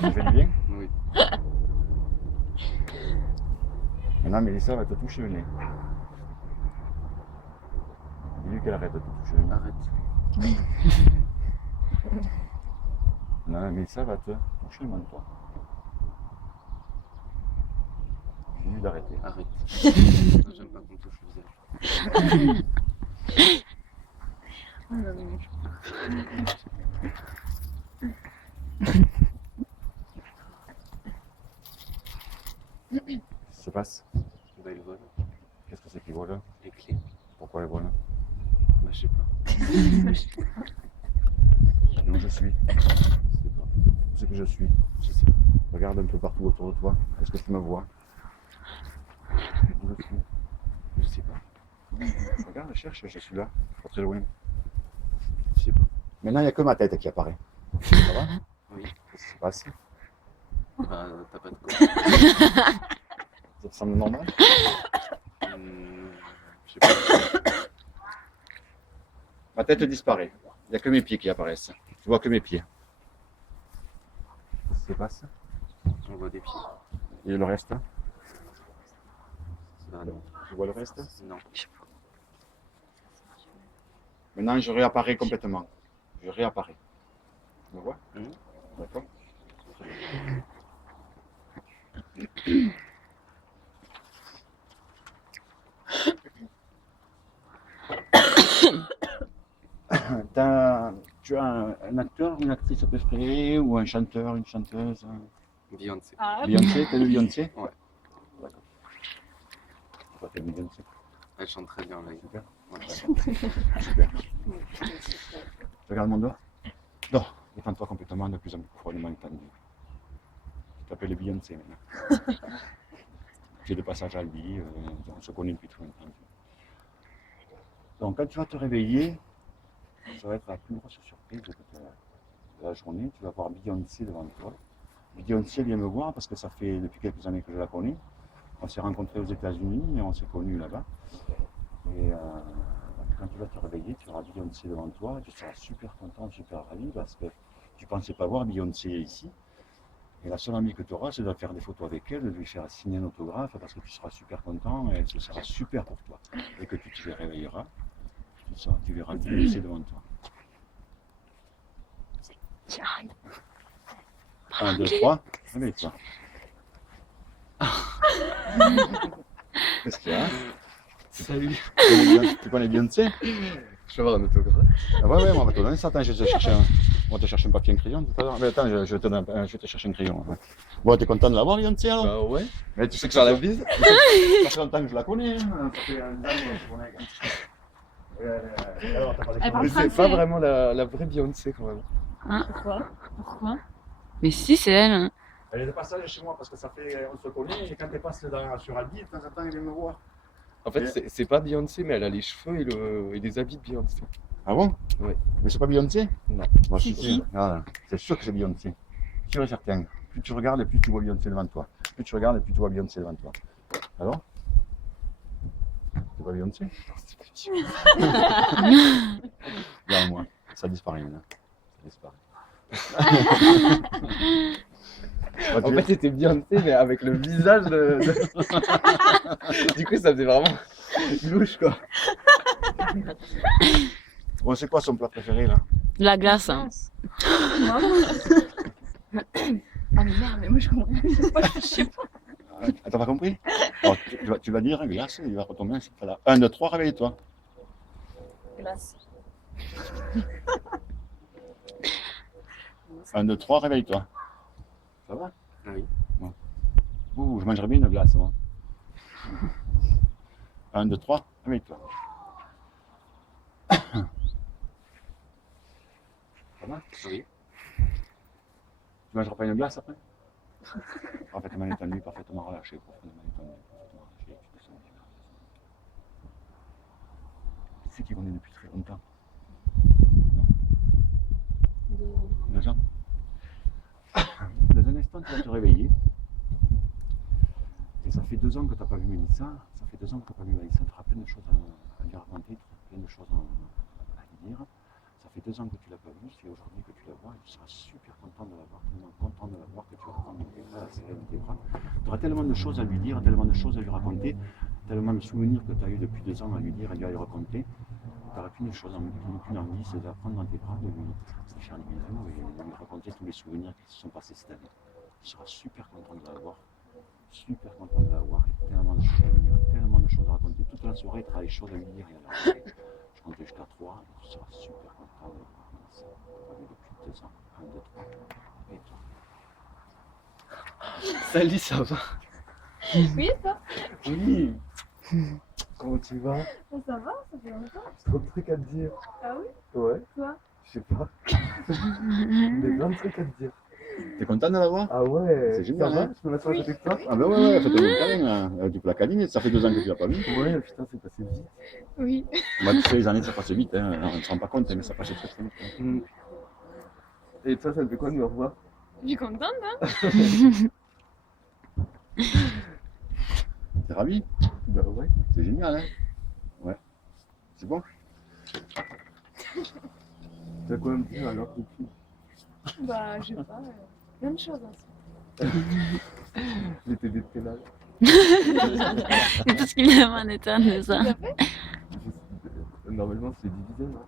Ça fait du bien? Oui. Maintenant, Mélissa va te toucher le nez. Dis-lui qu'elle arrête de te toucher le nez. Arrête. Maintenant, Mélissa va te toucher le menton. Dis-lui d'arrêter. Arrête. J'aime pas qu'on me touche le visage. Qu'est-ce qui se passe? Bah elle vole. Qu'est-ce que c'est qui vole? Les clés. Pourquoi elle vole? Bah je sais pas. Non, je suis. Je sais pas. Où c'est que je suis? Je sais pas. Regarde un peu partout autour de toi. Est-ce que tu me vois? Où je suis? Je sais pas. Regarde, cherche, je suis là. Pas très loin. Je sais pas. Maintenant, il n'y a que ma tête qui apparaît. Ça va? Oui. Qu'est-ce qui se passe? Bah t'as pas de quoi. Ça te semble normal? Je sais pas. Ma tête disparaît. Il n'y a que mes pieds qui apparaissent. Tu vois que mes pieds. Qu'est-ce qui se passe? On voit des pieds. Et le reste? Bah non. Tu vois le reste? Non. Maintenant, je réapparais complètement. Je réapparais. Tu me vois? D'accord? Tu as un acteur, une actrice préférée ou un chanteur, une chanteuse? Beyoncé. Beyoncé, t'es de Beyoncé? Ouais. D'accord. Pourquoi t'es de Beyoncé? Elle chante très bien là. Super. Ouais. Super. Regarde mon doigt. Dors. Détends-toi complètement, de plus en plus profondément détendu. Tu t'appelles Beyoncé maintenant. J'ai de passage à lui, on se connaît depuis tout longtemps. Donc quand tu vas te réveiller, ça va être la plus grosse surprise de la journée. Tu vas voir Beyoncé devant toi. Beyoncé vient me voir parce que ça fait depuis quelques années que je la connais. On s'est rencontrés aux États-Unis et on s'est connus là-bas. Et quand tu vas te réveiller, tu auras Beyoncé devant toi, et tu seras super content, super ravi parce que tu ne pensais pas voir Beyoncé ici. Et la seule envie que tu auras, c'est de faire des photos avec elle, de lui faire signer un autographe parce que tu seras super content et ce sera super pour toi. Et que tu te réveilleras, tu verras Beyoncé devant toi. J'arrive. 1, 2, 3, réveille-toi. Qu'est-ce qu'il y a? Salut. Tu connais Beyoncé? Je vais avoir un autographe. Ah ouais, on va te donner ça. Attends, je vais te chercher on va te chercher un papier et un crayon tout à l'heure. Mais attends, je vais te chercher un crayon. Ouais. Bon, t'es content de l'avoir, Beyoncé, alors? Bah ouais. Mais tu sais que Faire la bise. ça fait longtemps que je la connais. Hein. Ça fait un an que je connais. Alors, t'as pas Elle parle Mais d'expérience? c'est pas vraiment la vraie Beyoncé quand même. Hein? Pourquoi? Mais si, c'est elle. Hein. Elle est de passage chez moi parce que ça fait, on se connaît. Et quand elle passe sur Aldi, de temps en temps, elle vient me voir. En fait, c'est pas Beyoncé, mais elle a les cheveux et les habits de Beyoncé. Ah bon? Ouais. Mais c'est pas Beyoncé? Non. Moi, je C'est suis qui? sûr. Voilà. C'est sûr que c'est Beyoncé. Sûr et certain. Plus tu regardes, plus tu vois Beyoncé devant toi. Plus tu regardes, plus tu vois Beyoncé devant toi. Alors? C'est pas Beyoncé? Regarde moi, ça disparaît maintenant. Ça disparaît. En fait, c'était Beyoncé, mais avec le visage Du coup, ça faisait vraiment louche, quoi. Bon, c'est quoi son plat préféré là? La glace. Hein. Ah mais merde, mais moi je comprends pas. Je sais pas. T'as pas compris? Alors, tu vas dire glace, il va retomber dans cette là. 1, 2, 3, réveille-toi. Glace. 1, 2, 3, réveille-toi. Ça va? Oui. Bon. Ouh, je mangerais bien une glace, moi. 1, 2, 3, réveille-toi. Ça va? Oui. Tu mangeras pas une glace après? Parfaitement étendu, parfaitement relâché, profondément étendu, parfaitement relâché. Tu te sens bien. Qui c'est qui connaît depuis très longtemps? Non? 2 ans? Dans un instant, tu vas te réveiller. Et ça fait 2 ans que tu n'as pas vu Mélissa. Ça fait 2 ans que tu n'as pas vu Mélissa. Tu auras plein de choses à lui raconter, plein de choses à lui dire. Ça fait 2 ans que tu ne l'as pas vue. C'est aujourd'hui que tu la vois et tu seras super content de la voir, tellement content de la voir que tu vas prendre tes bras, la serrer dans tes bras. Tu auras tellement de choses à lui dire, tellement de choses à lui raconter, tellement de souvenirs que tu as eu depuis 2 ans à lui dire, à lui raconter. Tu n'auras qu'une chose, qu'une envie, c'est de la prendre dans tes bras, de lui faire des bisous et de lui raconter tous les souvenirs qui se sont passés cette année. Tu seras super content de la voir. Super content de la voir, et tellement de choses à lui dire, tellement de choses à raconter. Toute la soirée, tu auras des choses à lui dire et à la raconter. Je comptais jusqu'à 3 et tu seras super content de la voir. Ça, tu n'as pas vu depuis 2 ans. 1, 2, 3. Et toi? Salut, ça va? Oui, toi? Oui. Comment tu vas? Ça va? Ça fait longtemps? J'ai trop de trucs à te dire. Ah oui? Ouais. Quoi? Je sais pas. J'ai plein de trucs à te dire. T'es content de la voir? Ah ouais. C'est génial, Ça va? hein? Je peux m'asseoir à côté de toi? Ah ben ouais, faites-le le câlin, là. Tu peux la câliner, ça fait 2 ans que tu l'as pas vu. Ouais, putain, c'est passé vite. Oui. Moi, tu sais, les années, ça passe vite, hein. On ne se rend pas compte, mais ça passe très très vite. Mm. Et toi, ça te fait quoi de me revoir? Je suis contente, hein? T'es ravi? Bah ouais. C'est génial, hein? Ouais. C'est bon? T'as quoi à me dire alors, Kiki? Bah, je sais pas. Plein de choses hein. J'étais des pénales. C'est tout ce qu'il demande étonne de ça. Tout à fait. Normalement, c'est divisé, non?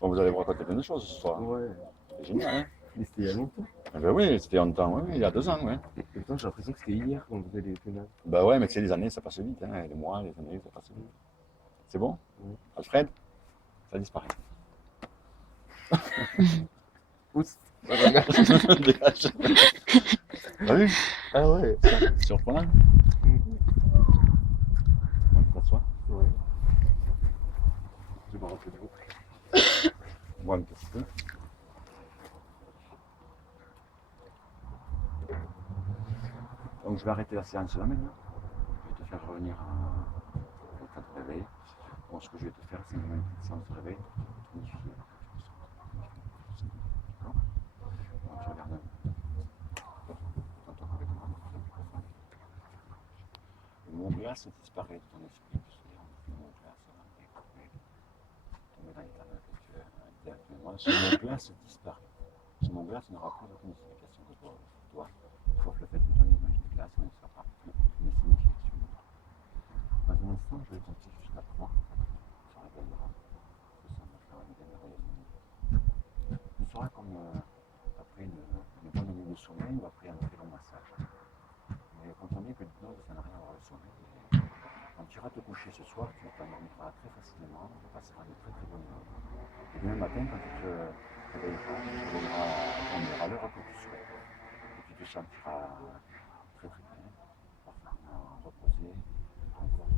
Bon, vous allez vous raconter plein de choses ce soir. Ouais. C'est génial, hein? Mais c'était il y a longtemps. Ah ben oui, c'était longtemps, ouais, il y a 2 ans, ouais. Et putain, j'ai l'impression que c'était hier quand on faisait les pénales. Bah ouais, mais tu sais, les années, ça passe vite, hein. Les mois, les années, ça passe vite. C'est bon? Oui. Alfred? Ça disparaît. Pousse. Dégage. T'as vu? Ah ouais. Surprenant. Bon, tu t'assois. Ouais. Je vais me rentrer de vous. Bois un petit peu. Donc je vais arrêter la séance là maintenant. Je vais te faire revenir au tas de réveil. Bon, ce que je vais te faire, c'est une petite séance de réveil. Tonifier. D'accord? Donc tu regardes un peu. T'entends complètement. Le mot glace disparaît de ton esprit. Le mot glace. ce mot-glace disparaît. Ce mot-glace n'aura plus aucune signification pour toi. Sauf le fait que ton image de glace ne sera plus aucune signification. Dans un instant, je vais compter jusqu'à 3. Ça réveillera. Ça me fera une merveilleuse. Tu seras comme après une bonne nuit de sommeil ou après un très long massage. Mais compte bien que non, ça n'a rien à voir avec le sommeil. Quand tu iras te coucher ce soir, tu t'endormiras très facilement, tu passeras une très très bonne nuit. Et demain matin, quand tu te réveilleras, tu dormiras l'heure que tu souhaites. Et tu te sentiras très très bien, parfaitement reposé, ton corps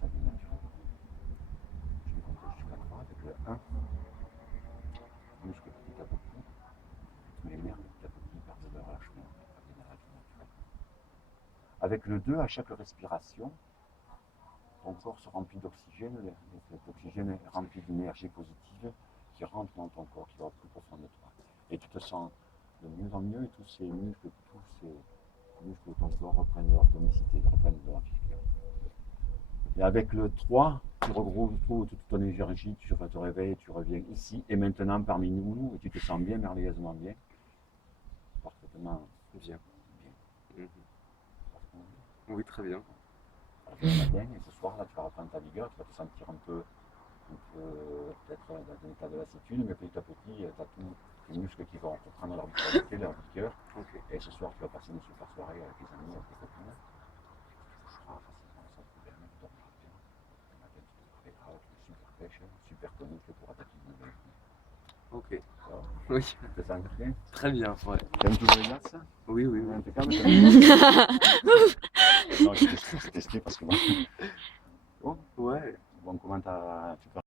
sa vie naturelle. Je vais compter jusqu'à 3 avec le 1. Muscle petit à petit, tous les nerfs petit à petit perdent leur relâchement, perdent l'énergie naturelle. Avec le 2, à chaque respiration, ton corps se remplit d'oxygène, cet oxygène est rempli d'énergie positive qui rentre dans ton corps, qui va au plus profond de toi. Et tu te sens de mieux en mieux et tous ces muscles de ton corps reprennent leur tonicité, reprennent leur vigueur. Et avec le 3, tu retrouves toute ton énergie, tu te réveilles, tu reviens ici et maintenant parmi nous et tu te sens bien, merveilleusement bien, parfaitement Bien. bien. Oui, très bien. Alors, le matin, et ce soir, là, tu vas reprendre ta vigueur, tu vas te sentir un peu peut-être dans un état de lassitude, mais petit à petit, tu as tous tes muscles qui vont reprendre leur vitalité, leur vigueur. Ok. Et ce soir, tu vas passer une super soirée avec tes amis, avec tes copines. Tu te coucheras facilement sans problème, tu dormiras bien. Le matin, tu te réveilleras avec une super pêche, super tonique pour attaquer une nouvelle journée. Ok. Alors, Oui, tu te sens bien? très bien. Ouais. T'aimes toujours les glaces? Oui, oui, oui. Impeccable, non, je t'ai testé parce que moi. Ouais. Bon, comment tu peux